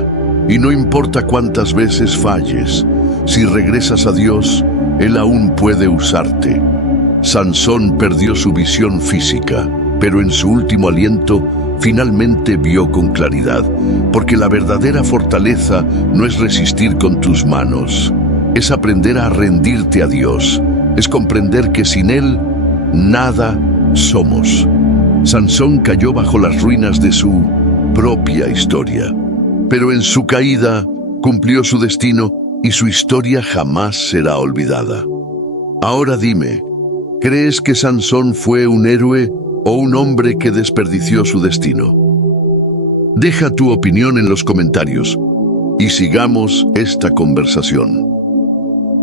Y no importa cuántas veces falles, si regresas a Dios, Él aún puede usarte. Sansón perdió su visión física, pero en su último aliento finalmente vio con claridad, porque la verdadera fortaleza no es resistir con tus manos, es aprender a rendirte a Dios, es comprender que sin Él nada somos. Sansón cayó bajo las ruinas de su propia historia, pero en su caída cumplió su destino y su historia jamás será olvidada. Ahora dime, ¿crees que Sansón fue un héroe o un hombre que desperdició su destino? Deja tu opinión en los comentarios y sigamos esta conversación.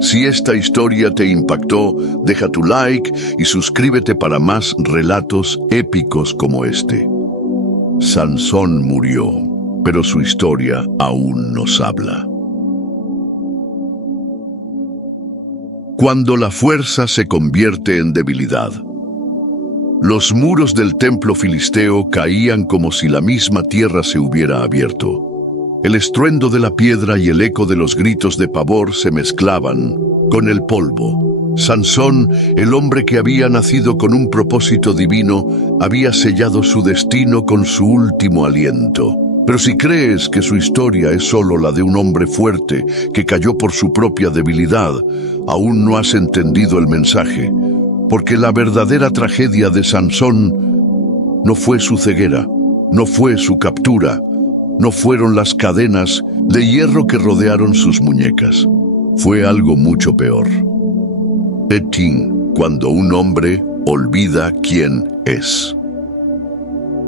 Si esta historia te impactó, deja tu like y suscríbete para más relatos épicos como este. Sansón murió, pero su historia aún nos habla. Cuando la fuerza se convierte en debilidad. Los muros del templo filisteo caían como si la misma tierra se hubiera abierto. El estruendo de la piedra y el eco de los gritos de pavor se mezclaban con el polvo. Sansón, el hombre que había nacido con un propósito divino, había sellado su destino con su último aliento. Pero si crees que su historia es solo la de un hombre fuerte que cayó por su propia debilidad, aún no has entendido el mensaje, porque la verdadera tragedia de Sansón no fue su ceguera, no fue su captura, no fueron las cadenas de hierro que rodearon sus muñecas. Fue algo mucho peor. Etín, cuando un hombre olvida quién es.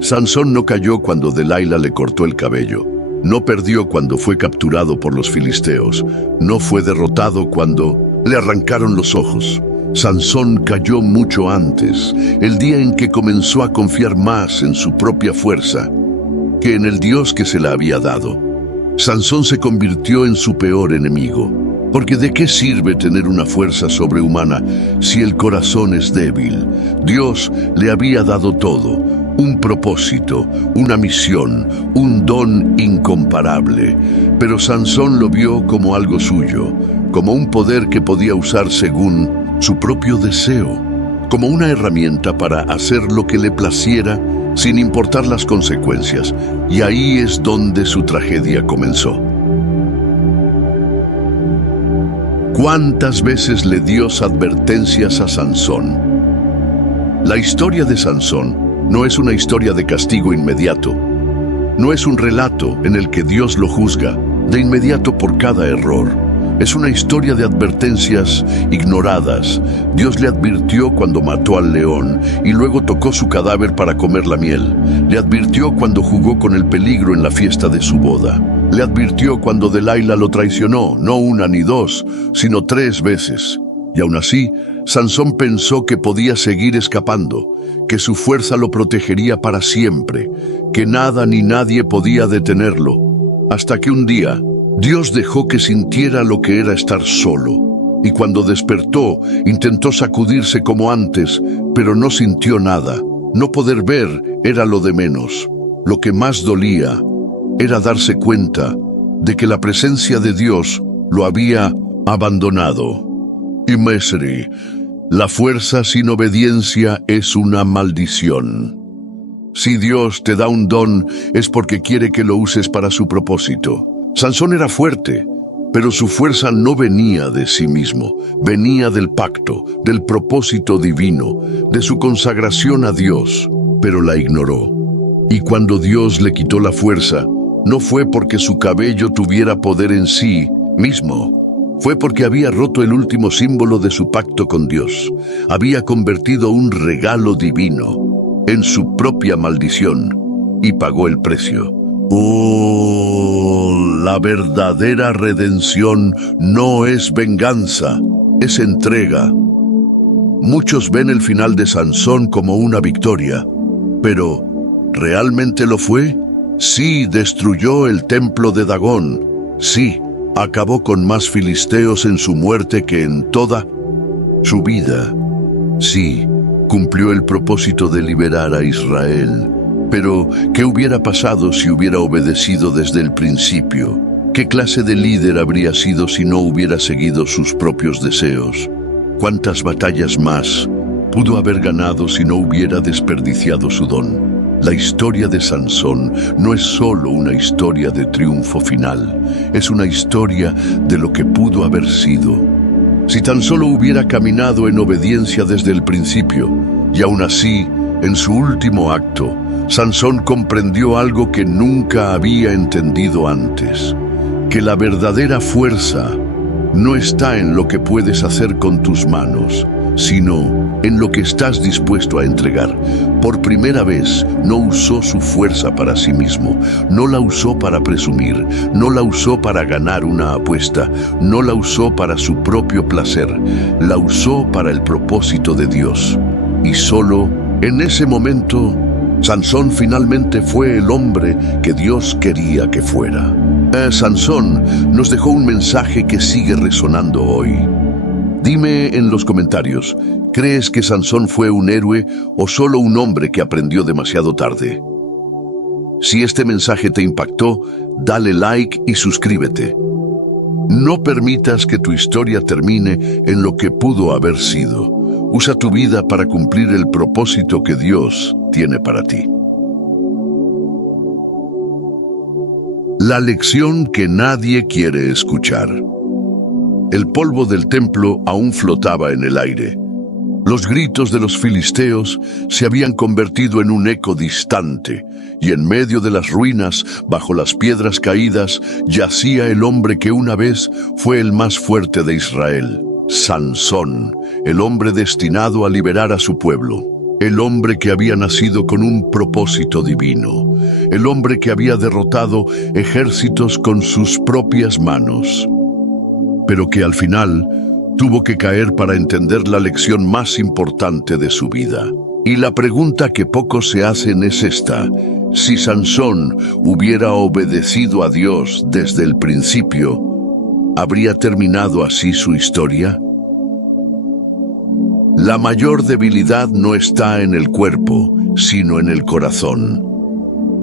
Sansón no cayó cuando Delaila le cortó el cabello, no perdió cuando fue capturado por los filisteos, no fue derrotado cuando le arrancaron los ojos. Sansón cayó mucho antes, el día en que comenzó a confiar más en su propia fuerza que en el Dios que se la había dado. Sansón se convirtió en su peor enemigo, porque ¿de qué sirve tener una fuerza sobrehumana si el corazón es débil? Dios le había dado todo, un propósito, una misión, un don incomparable, pero Sansón lo vio como algo suyo, como un poder que podía usar según su propio deseo, como una herramienta para hacer lo que le placiera sin importar las consecuencias, y ahí es donde su tragedia comenzó. ¿Cuántas veces le dio advertencias a Sansón? La historia de Sansón no es una historia de castigo inmediato. No es un relato en el que Dios lo juzga de inmediato por cada error. Es una historia de advertencias ignoradas. Dios le advirtió cuando mató al león y luego tocó su cadáver para comer la miel. Le advirtió cuando jugó con el peligro en la fiesta de su boda. Le advirtió cuando Delaila lo traicionó, no una ni dos, sino 3 veces. Y aún así, Sansón pensó que podía seguir escapando, que su fuerza lo protegería para siempre, que nada ni nadie podía detenerlo, hasta que un día Dios dejó que sintiera lo que era estar solo, y cuando despertó, intentó sacudirse como antes, pero no sintió nada. No poder ver era lo de menos. Lo que más dolía era darse cuenta de que la presencia de Dios lo había abandonado. Y Mesri, la fuerza sin obediencia es una maldición. Si Dios te da un don, es porque quiere que lo uses para su propósito. Sansón era fuerte, pero su fuerza no venía de sí mismo, venía del pacto, del propósito divino, de su consagración a Dios, pero la ignoró. Y cuando Dios le quitó la fuerza, no fue porque su cabello tuviera poder en sí mismo, fue porque había roto el último símbolo de su pacto con Dios, había convertido un regalo divino en su propia maldición y pagó el precio. Oh, la verdadera redención no es venganza, es entrega. Muchos ven el final de Sansón como una victoria, pero ¿realmente lo fue? Sí, destruyó el templo de Dagón. Sí, acabó con más filisteos en su muerte que en toda su vida. Sí, cumplió el propósito de liberar a Israel. Pero, ¿qué hubiera pasado si hubiera obedecido desde el principio? ¿Qué clase de líder habría sido si no hubiera seguido sus propios deseos? ¿Cuántas batallas más pudo haber ganado si no hubiera desperdiciado su don? La historia de Sansón no es solo una historia de triunfo final, es una historia de lo que pudo haber sido. Si tan solo hubiera caminado en obediencia desde el principio, y aún así, en su último acto, Sansón comprendió algo que nunca había entendido antes, que la verdadera fuerza no está en lo que puedes hacer con tus manos, sino en lo que estás dispuesto a entregar. Por primera vez, no usó su fuerza para sí mismo, no la usó para presumir, no la usó para ganar una apuesta, no la usó para su propio placer, la usó para el propósito de Dios. Y solo en ese momento, Sansón finalmente fue el hombre que Dios quería que fuera. Sansón nos dejó un mensaje que sigue resonando hoy. Dime en los comentarios, ¿crees que Sansón fue un héroe o solo un hombre que aprendió demasiado tarde? Si este mensaje te impactó, dale like y suscríbete. No permitas que tu historia termine en lo que pudo haber sido. Usa tu vida para cumplir el propósito que Dios tiene para ti. La lección que nadie quiere escuchar. El polvo del templo aún flotaba en el aire. Los gritos de los filisteos se habían convertido en un eco distante, y en medio de las ruinas, bajo las piedras caídas, yacía el hombre que una vez fue el más fuerte de Israel, Sansón, el hombre destinado a liberar a su pueblo. El hombre que había nacido con un propósito divino, el hombre que había derrotado ejércitos con sus propias manos, pero que al final tuvo que caer para entender la lección más importante de su vida. Y la pregunta que pocos se hacen es esta: si Sansón hubiera obedecido a Dios desde el principio, ¿habría terminado así su historia? La mayor debilidad no está en el cuerpo, sino en el corazón.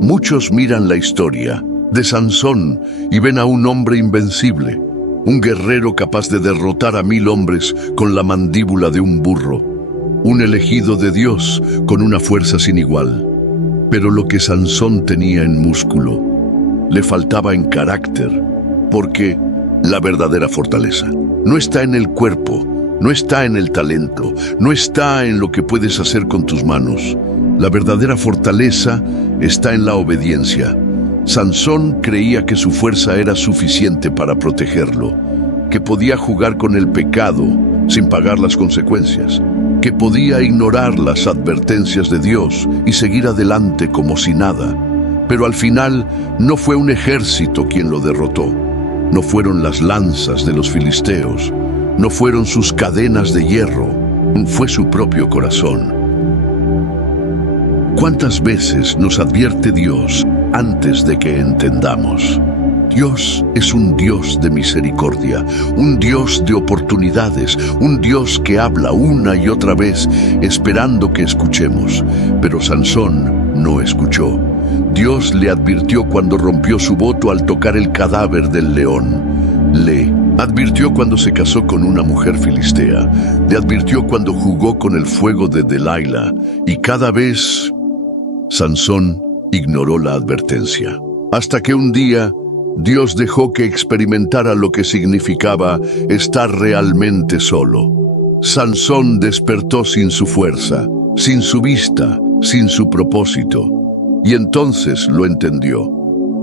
Muchos miran la historia de Sansón y ven a un hombre invencible, un guerrero capaz de derrotar a 1000 hombres con la mandíbula de un burro, un elegido de Dios con una fuerza sin igual. Pero lo que Sansón tenía en músculo, le faltaba en carácter, porque la verdadera fortaleza no está en el cuerpo, no está en el talento, no está en lo que puedes hacer con tus manos. La verdadera fortaleza está en la obediencia. Sansón creía que su fuerza era suficiente para protegerlo, que podía jugar con el pecado sin pagar las consecuencias, que podía ignorar las advertencias de Dios y seguir adelante como si nada. Pero al final no fue un ejército quien lo derrotó, no fueron las lanzas de los filisteos, no fueron sus cadenas de hierro, fue su propio corazón. ¿Cuántas veces nos advierte Dios antes de que entendamos? Dios es un Dios de misericordia, un Dios de oportunidades, un Dios que habla una y otra vez esperando que escuchemos. Pero Sansón no escuchó. Dios le advirtió cuando rompió su voto al tocar el cadáver del león. Le advirtió cuando se casó con una mujer filistea. Le advirtió cuando jugó con el fuego de Delilah. Y cada vez Sansón ignoró la advertencia. Hasta que un día Dios dejó que experimentara lo que significaba estar realmente solo. Sansón despertó sin su fuerza, sin su vista, sin su propósito. Y entonces lo entendió.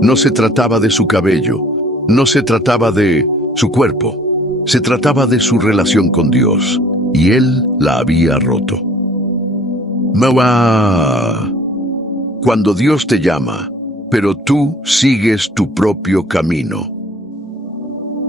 No se trataba de su cabello, no se trataba de su cuerpo, se trataba de su relación con Dios, y él la había roto. Mamá, cuando Dios te llama, pero tú sigues tu propio camino.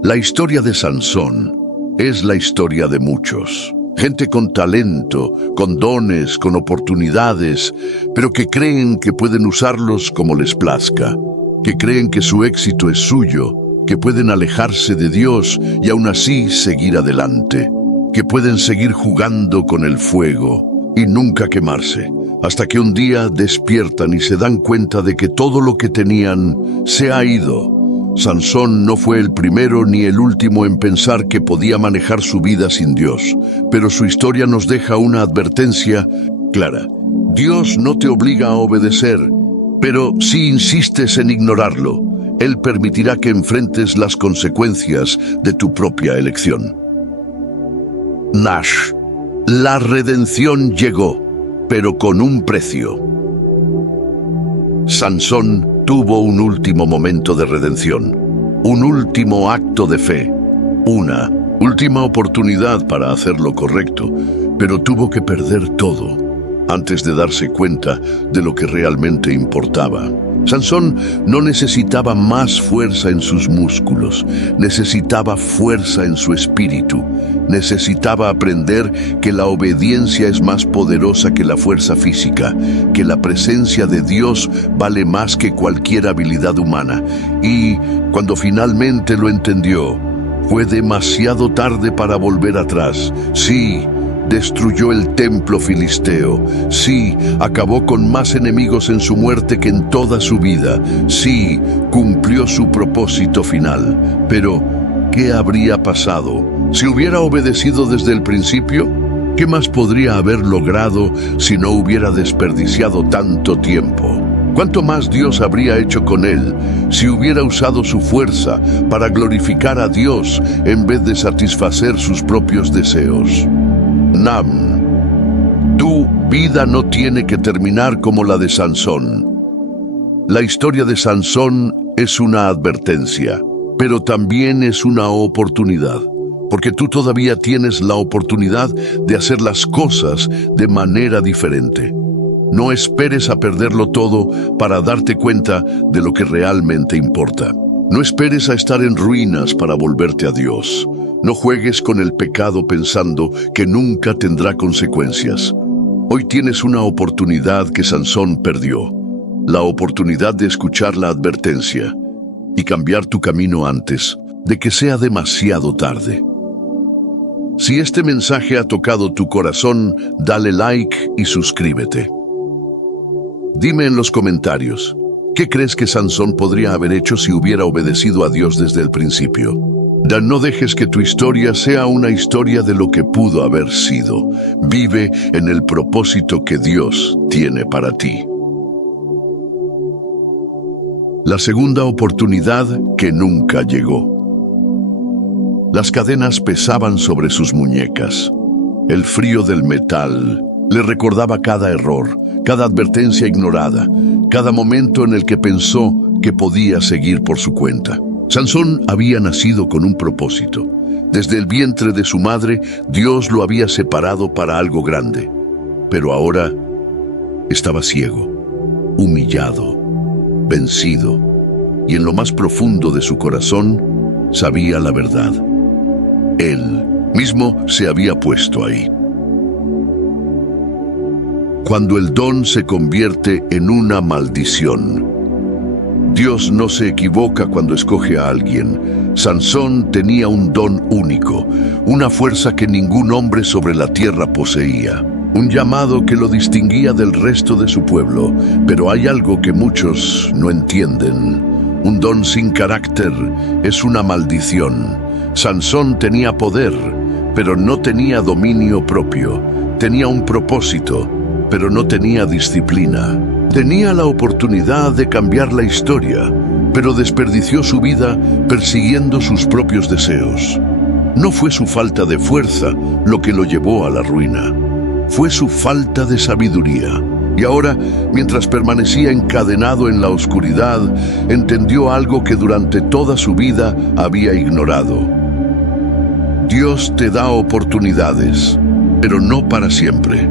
La historia de Sansón es la historia de muchos. Gente con talento, con dones, con oportunidades, pero que creen que pueden usarlos como les plazca, que creen que su éxito es suyo, que pueden alejarse de Dios y aún así seguir adelante, que pueden seguir jugando con el fuego y nunca quemarse, hasta que un día despiertan y se dan cuenta de que todo lo que tenían se ha ido. Sansón no fue el primero ni el último en pensar que podía manejar su vida sin Dios, pero su historia nos deja una advertencia clara. Dios no te obliga a obedecer, pero si insistes en ignorarlo, Él permitirá que enfrentes las consecuencias de tu propia elección. Nash, la redención llegó, pero con un precio. Sansón tuvo un último momento de redención, un último acto de fe, una última oportunidad para hacer lo correcto, pero tuvo que perder todo antes de darse cuenta de lo que realmente importaba. Sansón no necesitaba más fuerza en sus músculos, necesitaba fuerza en su espíritu. Necesitaba aprender que la obediencia es más poderosa que la fuerza física, que la presencia de Dios vale más que cualquier habilidad humana. Y cuando finalmente lo entendió, fue demasiado tarde para volver atrás. Sí, destruyó el templo filisteo. Sí, acabó con más enemigos en su muerte que en toda su vida. Sí, cumplió su propósito final. Pero, ¿qué habría pasado si hubiera obedecido desde el principio? ¿Qué más podría haber logrado si no hubiera desperdiciado tanto tiempo? ¿Cuánto más Dios habría hecho con él si hubiera usado su fuerza para glorificar a Dios en vez de satisfacer sus propios deseos? Tu vida no tiene que terminar como la de Sansón. La historia de Sansón es una advertencia, pero también es una oportunidad, porque tú todavía tienes la oportunidad de hacer las cosas de manera diferente. No esperes a perderlo todo para darte cuenta de lo que realmente importa. No esperes a estar en ruinas para volverte a Dios. No juegues con el pecado pensando que nunca tendrá consecuencias. Hoy tienes una oportunidad que Sansón perdió. La oportunidad de escuchar la advertencia y cambiar tu camino antes de que sea demasiado tarde. Si este mensaje ha tocado tu corazón, dale like y suscríbete. Dime en los comentarios, ¿qué crees que Sansón podría haber hecho si hubiera obedecido a Dios desde el principio? No dejes que tu historia sea una historia de lo que pudo haber sido. Vive en el propósito que Dios tiene para ti. La segunda oportunidad que nunca llegó. Las cadenas pesaban sobre sus muñecas. El frío del metal le recordaba cada error, cada advertencia ignorada, cada momento en el que pensó que podía seguir por su cuenta. Sansón había nacido con un propósito. Desde el vientre de su madre, Dios lo había separado para algo grande. Pero ahora estaba ciego, humillado, vencido, y en lo más profundo de su corazón sabía la verdad. Él mismo se había puesto ahí. Cuando el don se convierte en una maldición. Dios no se equivoca cuando escoge a alguien. Sansón tenía un don único, una fuerza que ningún hombre sobre la tierra poseía, un llamado que lo distinguía del resto de su pueblo. Pero hay algo que muchos no entienden. Un don sin carácter es una maldición. Sansón tenía poder, pero no tenía dominio propio. Tenía un propósito, pero no tenía disciplina. Tenía la oportunidad de cambiar la historia, pero desperdició su vida persiguiendo sus propios deseos. No fue su falta de fuerza lo que lo llevó a la ruina. Fue su falta de sabiduría. Y ahora, mientras permanecía encadenado en la oscuridad, entendió algo que durante toda su vida había ignorado. Dios te da oportunidades, pero no para siempre.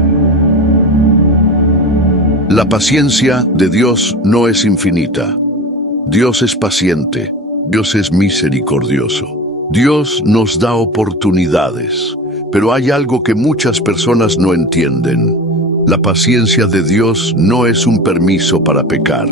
La paciencia de Dios no es infinita. Dios es paciente, Dios es misericordioso. Dios nos da oportunidades, pero hay algo que muchas personas no entienden. La paciencia de Dios no es un permiso para pecar.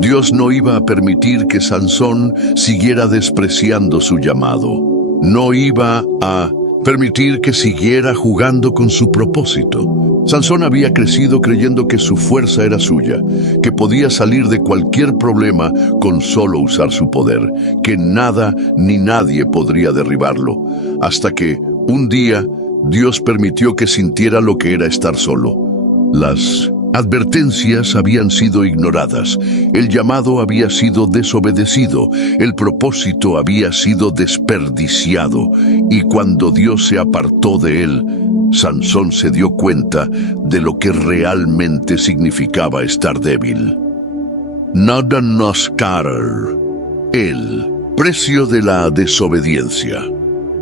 Dios no iba a permitir que Sansón siguiera despreciando su llamado. No iba a permitir que siguiera jugando con su propósito. Sansón había crecido creyendo que su fuerza era suya, que podía salir de cualquier problema con solo usar su poder, que nada ni nadie podría derribarlo, hasta que, un día, Dios permitió que sintiera lo que era estar solo. Las advertencias habían sido ignoradas, el llamado había sido desobedecido, el propósito había sido desperdiciado, y cuando Dios se apartó de él, Sansón se dio cuenta de lo que realmente significaba estar débil. El precio de la desobediencia.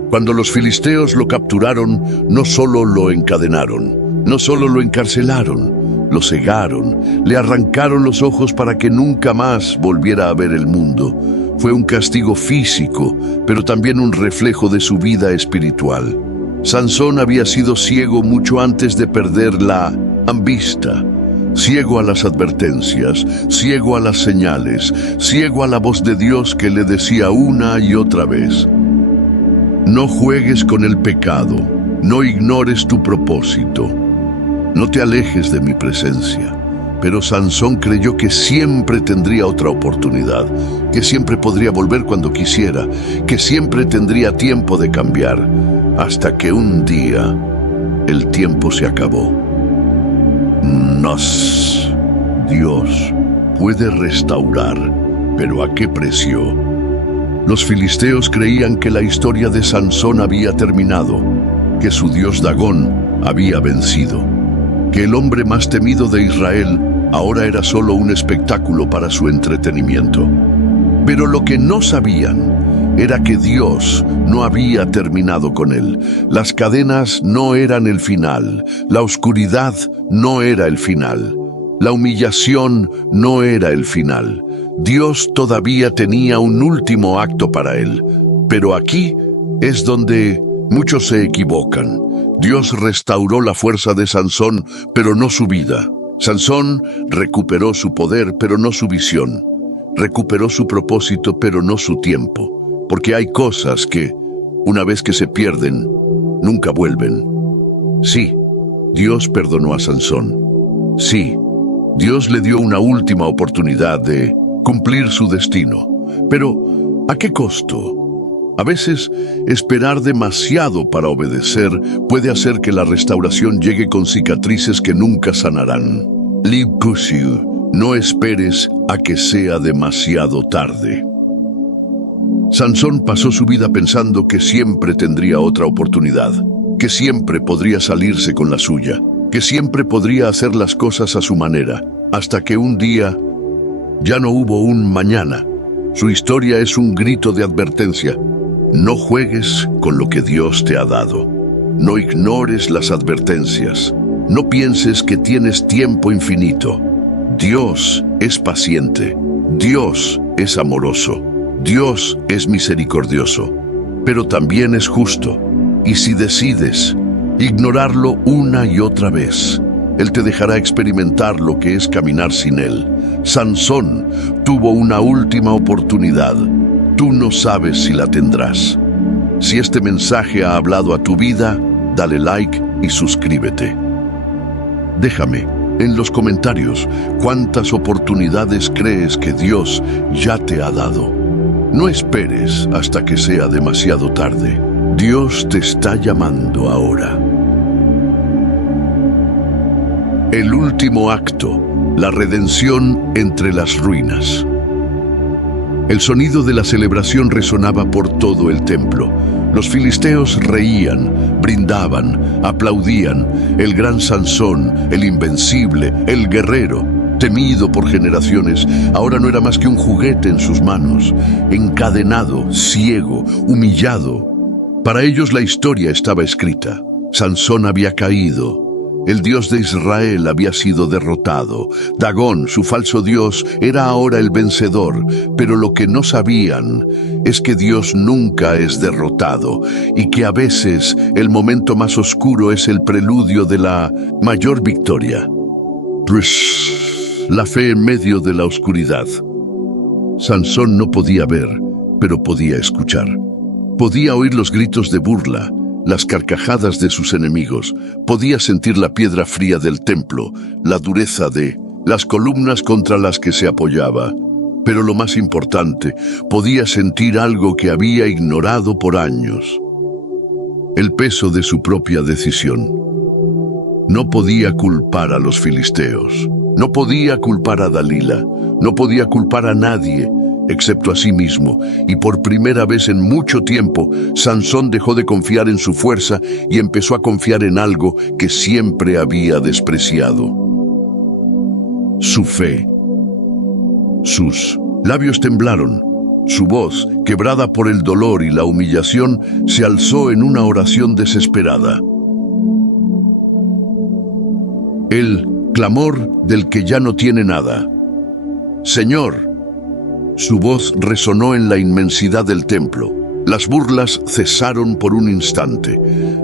Cuando los filisteos lo capturaron, no solo lo encadenaron, no solo lo encarcelaron, lo cegaron, le arrancaron los ojos para que nunca más volviera a ver el mundo. Fue un castigo físico, pero también un reflejo de su vida espiritual. Sansón había sido ciego mucho antes de perder la vista. Ciego a las advertencias, ciego a las señales, ciego a la voz de Dios que le decía una y otra vez: no juegues con el pecado, no ignores tu propósito, no te alejes de mi presencia. Pero Sansón creyó que siempre tendría otra oportunidad, que siempre podría volver cuando quisiera, que siempre tendría tiempo de cambiar, hasta que un día el tiempo se acabó. Dios puede restaurar, pero ¿a qué precio? Los filisteos creían que la historia de Sansón había terminado, que su dios Dagón había vencido, que el hombre más temido de Israel ahora era solo un espectáculo para su entretenimiento. Pero lo que no sabían era que Dios no había terminado con él. Las cadenas no eran el final, la oscuridad no era el final, la humillación no era el final. Dios todavía tenía un último acto para él. Pero aquí es donde muchos se equivocan. Dios restauró la fuerza de Sansón, pero no su vida. Sansón recuperó su poder, pero no su visión. Recuperó su propósito, pero no su tiempo. Porque hay cosas que, una vez que se pierden, nunca vuelven. Sí, Dios perdonó a Sansón. Sí, Dios le dio una última oportunidad de cumplir su destino. Pero, ¿a qué costo? A veces, esperar demasiado para obedecer puede hacer que la restauración llegue con cicatrices que nunca sanarán. Liv Kusiu, no esperes a que sea demasiado tarde. Sansón pasó su vida pensando que siempre tendría otra oportunidad, que siempre podría salirse con la suya, que siempre podría hacer las cosas a su manera, hasta que un día ya no hubo un mañana. Su historia es un grito de advertencia. No juegues con lo que Dios te ha dado. No ignores las advertencias. No pienses que tienes tiempo infinito. Dios es paciente. Dios es amoroso. Dios es misericordioso. Pero también es justo. Y si decides ignorarlo una y otra vez, Él te dejará experimentar lo que es caminar sin Él. Sansón tuvo una última oportunidad. Tú no sabes si la tendrás. Si este mensaje ha hablado a tu vida, dale like y suscríbete. Déjame en los comentarios cuántas oportunidades crees que Dios ya te ha dado. No esperes hasta que sea demasiado tarde. Dios te está llamando ahora. El último acto, la redención entre las ruinas. El sonido de la celebración resonaba por todo el templo. Los filisteos reían, brindaban, aplaudían. El gran Sansón, el invencible, el guerrero, temido por generaciones, ahora no era más que un juguete en sus manos, encadenado, ciego, humillado. Para ellos la historia estaba escrita. Sansón había caído. El Dios de Israel había sido derrotado. Dagón, su falso Dios, era ahora el vencedor. Pero lo que no sabían es que Dios nunca es derrotado y que a veces el momento más oscuro es el preludio de la mayor victoria. La fe en medio de la oscuridad. Sansón no podía ver, pero podía escuchar. Podía oír los gritos de burla, las carcajadas de sus enemigos. Podía sentir la piedra fría del templo, la dureza de las columnas contra las que se apoyaba. Pero lo más importante, podía sentir algo que había ignorado por años: el peso de su propia decisión. No podía culpar a los filisteos, no podía culpar a Dalila, no podía culpar a nadie, excepto a sí mismo, y por primera vez en mucho tiempo, Sansón dejó de confiar en su fuerza y empezó a confiar en algo que siempre había despreciado: su fe. Sus labios temblaron, su voz, quebrada por el dolor y la humillación, se alzó en una oración desesperada. El clamor del que ya no tiene nada. Señor. Su voz resonó en la inmensidad del templo. Las burlas cesaron por un instante.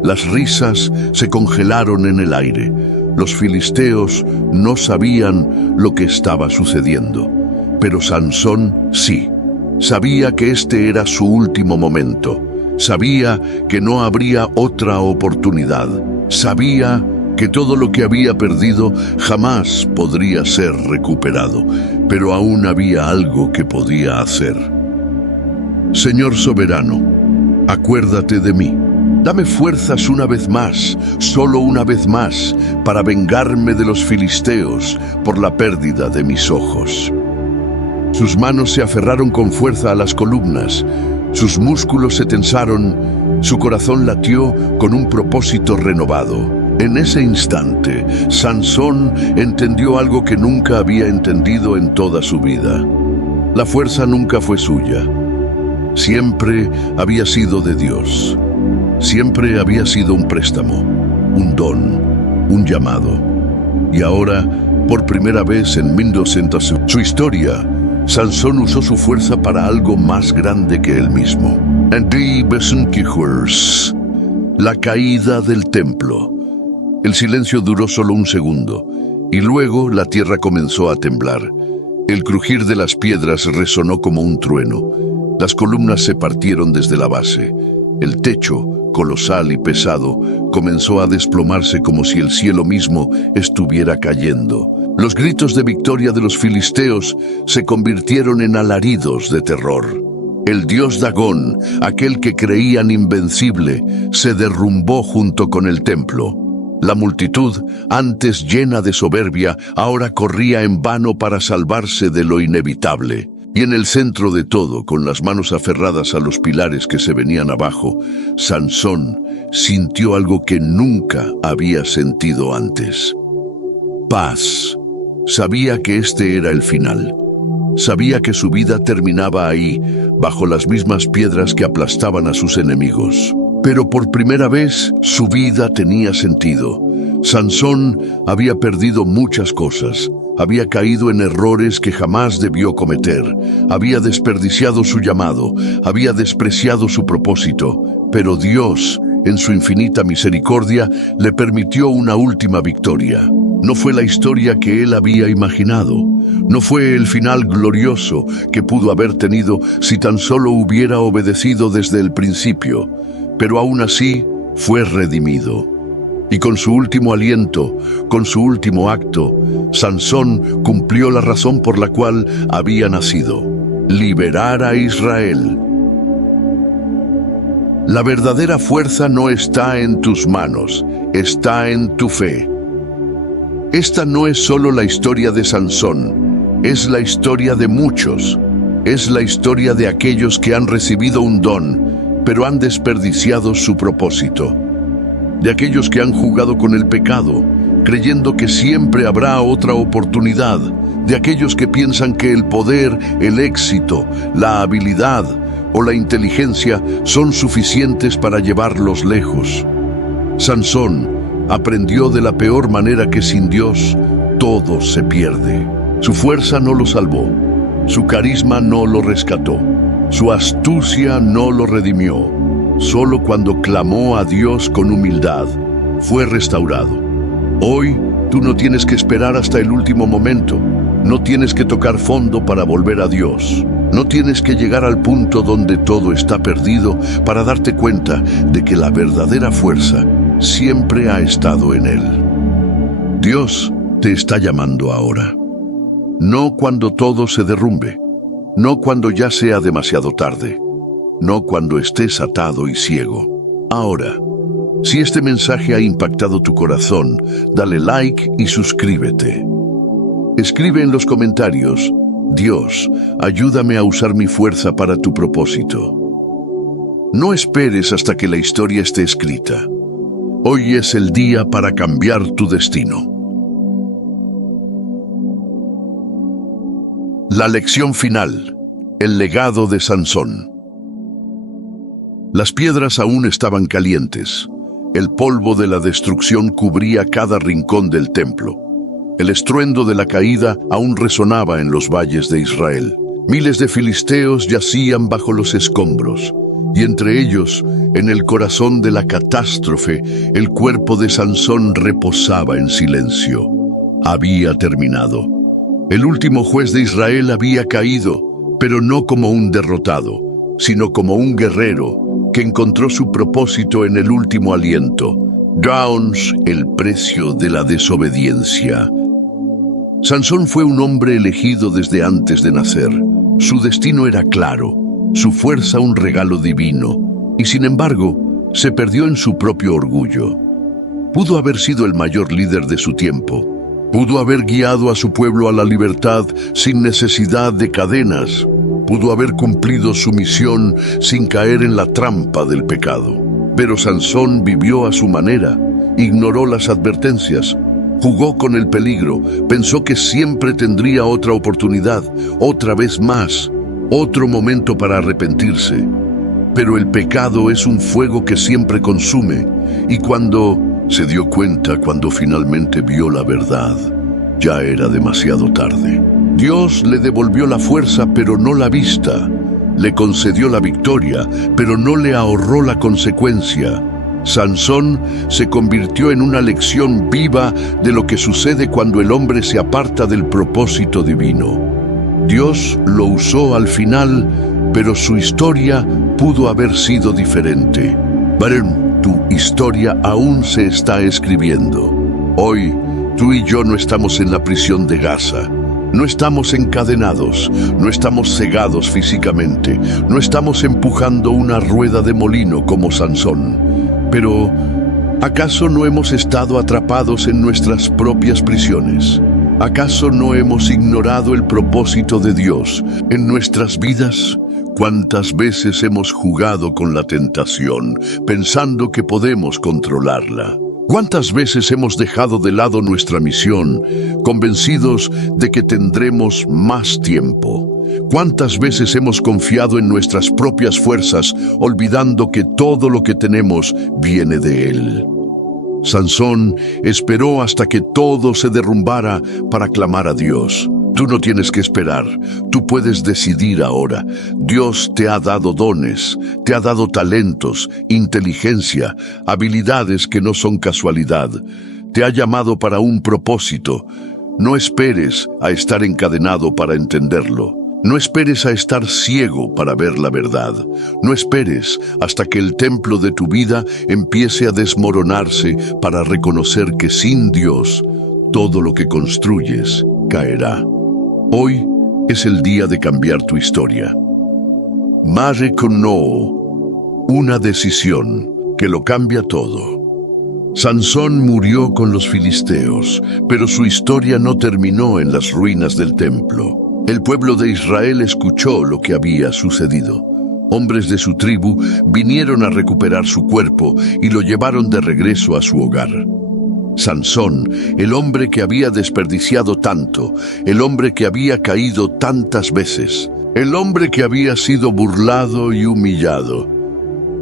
Las risas se congelaron en el aire. Los filisteos no sabían lo que estaba sucediendo. Pero Sansón sí. Sabía que este era su último momento. Sabía que no habría otra oportunidad. Sabía que todo lo que había perdido jamás podría ser recuperado, pero aún había algo que podía hacer. Señor soberano, acuérdate de mí. Dame fuerzas una vez más, solo una vez más, para vengarme de los filisteos por la pérdida de mis ojos. Sus manos se aferraron con fuerza a las columnas, sus músculos se tensaron, su corazón latió con un propósito renovado. En ese instante, Sansón entendió algo que nunca había entendido en toda su vida. La fuerza nunca fue suya. Siempre había sido de Dios. Siempre había sido un préstamo, un don, un llamado. Y ahora, por primera vez en 1900, su historia, Sansón usó su fuerza para algo más grande que él mismo. La caída del templo. El silencio duró solo un segundo, y luego la tierra comenzó a temblar. El crujir de las piedras resonó como un trueno. Las columnas se partieron desde la base. El techo, colosal y pesado, comenzó a desplomarse como si el cielo mismo estuviera cayendo. Los gritos de victoria de los filisteos se convirtieron en alaridos de terror. El dios Dagón, aquel que creían invencible, se derrumbó junto con el templo. La multitud, antes llena de soberbia, ahora corría en vano para salvarse de lo inevitable. Y en el centro de todo, con las manos aferradas a los pilares que se venían abajo, Sansón sintió algo que nunca había sentido antes. Paz. Sabía que este era el final. Sabía que su vida terminaba ahí, bajo las mismas piedras que aplastaban a sus enemigos. Pero por primera vez, su vida tenía sentido. Sansón había perdido muchas cosas. Había caído en errores que jamás debió cometer. Había desperdiciado su llamado. Había despreciado su propósito. Pero Dios, en su infinita misericordia, le permitió una última victoria. No fue la historia que él había imaginado. No fue el final glorioso que pudo haber tenido si tan solo hubiera obedecido desde el principio. Pero aún así fue redimido. Y con su último aliento, con su último acto, Sansón cumplió la razón por la cual había nacido: liberar a Israel. La verdadera fuerza no está en tus manos, está en tu fe. Esta no es solo la historia de Sansón, es la historia de muchos. Es la historia de aquellos que han recibido un don, pero han desperdiciado su propósito. De aquellos que han jugado con el pecado, creyendo que siempre habrá otra oportunidad. De aquellos que piensan que el poder, el éxito, la habilidad o la inteligencia son suficientes para llevarlos lejos. Sansón aprendió de la peor manera que sin Dios todo se pierde. Su fuerza no lo salvó, su carisma no lo rescató, su astucia no lo redimió. Solo cuando clamó a Dios con humildad, fue restaurado. Hoy, tú no tienes que esperar hasta el último momento. No tienes que tocar fondo para volver a Dios. No tienes que llegar al punto donde todo está perdido para darte cuenta de que la verdadera fuerza siempre ha estado en Él. Dios te está llamando ahora. No cuando todo se derrumbe. No cuando ya sea demasiado tarde. No cuando estés atado y ciego. Ahora, si este mensaje ha impactado tu corazón, dale like y suscríbete. Escribe en los comentarios: Dios, ayúdame a usar mi fuerza para tu propósito. No esperes hasta que la historia esté escrita. Hoy es el día para cambiar tu destino. La lección final: el legado de Sansón. Las piedras aún estaban calientes. El polvo de la destrucción cubría cada rincón del templo. El estruendo de la caída aún resonaba en los valles de Israel. Miles de filisteos yacían bajo los escombros, y entre ellos, en el corazón de la catástrofe, el cuerpo de Sansón reposaba en silencio. Había terminado. El último juez de Israel había caído, pero no como un derrotado, sino como un guerrero que encontró su propósito en el último aliento. Downs, el precio de la desobediencia. Sansón fue un hombre elegido desde antes de nacer. Su destino era claro, su fuerza un regalo divino, y sin embargo, se perdió en su propio orgullo. Pudo haber sido el mayor líder de su tiempo, Pudo haber guiado a su pueblo a la libertad sin necesidad de cadenas. Pudo haber cumplido su misión sin caer en la trampa del pecado. Pero Sansón vivió a su manera, ignoró las advertencias, jugó con el peligro, pensó que siempre tendría otra oportunidad, otra vez más, otro momento para arrepentirse. Pero el pecado es un fuego que siempre consume, y cuando se dio cuenta, cuando finalmente vio la verdad, ya era demasiado tarde. Dios le devolvió la fuerza, pero no la vista. Le concedió la victoria, pero no le ahorró la consecuencia. Sansón se convirtió en una lección viva de lo que sucede cuando el hombre se aparta del propósito divino. Dios lo usó al final, pero su historia pudo haber sido diferente. Pero tu historia aún se está escribiendo. Hoy, tú y yo no estamos en la prisión de Gaza. No estamos encadenados, no estamos cegados físicamente, no estamos empujando una rueda de molino como Sansón. Pero, ¿acaso no hemos estado atrapados en nuestras propias prisiones? ¿Acaso no hemos ignorado el propósito de Dios en nuestras vidas? ¿Cuántas veces hemos jugado con la tentación, pensando que podemos controlarla? ¿Cuántas veces hemos dejado de lado nuestra misión, convencidos de que tendremos más tiempo? ¿Cuántas veces hemos confiado en nuestras propias fuerzas, olvidando que todo lo que tenemos viene de Él? Sansón esperó hasta que todo se derrumbara para clamar a Dios. Tú no tienes que esperar, tú puedes decidir ahora. Dios te ha dado dones, te ha dado talentos, inteligencia, habilidades que no son casualidad. Te ha llamado para un propósito. No esperes a estar encadenado para entenderlo. No esperes a estar ciego para ver la verdad. No esperes hasta que el templo de tu vida empiece a desmoronarse para reconocer que sin Dios, todo lo que construyes caerá. Hoy es el día de cambiar tu historia. Mare Kono, una decisión que lo cambia todo. Sansón murió con los filisteos, pero su historia no terminó en las ruinas del templo. El pueblo de Israel escuchó lo que había sucedido. Hombres de su tribu vinieron a recuperar su cuerpo y lo llevaron de regreso a su hogar. Sansón, el hombre que había desperdiciado tanto, el hombre que había caído tantas veces, el hombre que había sido burlado y humillado,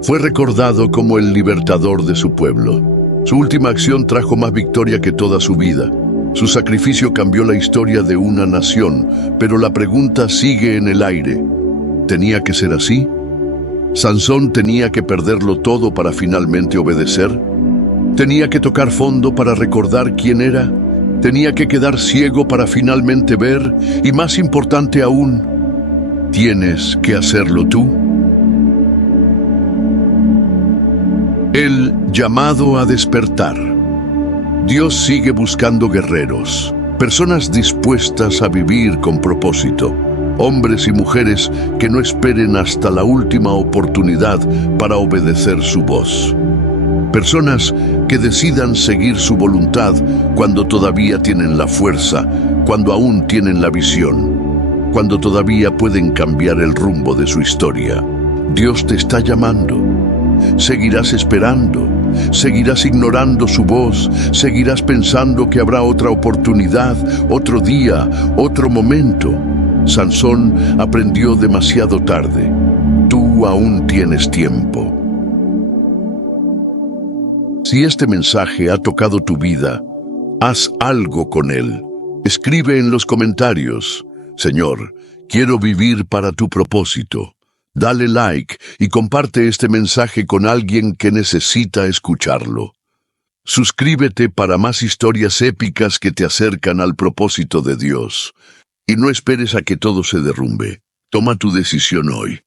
fue recordado como el libertador de su pueblo. Su última acción trajo más victoria que toda su vida. Su sacrificio cambió la historia de una nación, pero la pregunta sigue en el aire. ¿Tenía que ser así? ¿Sansón tenía que perderlo todo para finalmente obedecer? ¿Tenía que tocar fondo para recordar quién era? ¿Tenía que quedar ciego para finalmente ver? Y más importante aún, ¿tienes que hacerlo tú? El llamado a despertar. Dios sigue buscando guerreros, personas dispuestas a vivir con propósito, hombres y mujeres que no esperen hasta la última oportunidad para obedecer su voz. Personas que decidan seguir su voluntad cuando todavía tienen la fuerza, cuando aún tienen la visión, cuando todavía pueden cambiar el rumbo de su historia. Dios te está llamando. Seguirás esperando, seguirás ignorando su voz, seguirás pensando que habrá otra oportunidad, otro día, otro momento. Sansón aprendió demasiado tarde. Tú aún tienes tiempo. Si este mensaje ha tocado tu vida, haz algo con él. Escribe en los comentarios: Señor, quiero vivir para tu propósito. Dale like y comparte este mensaje con alguien que necesita escucharlo. Suscríbete para más historias épicas que te acercan al propósito de Dios. Y no esperes a que todo se derrumbe. Toma tu decisión hoy.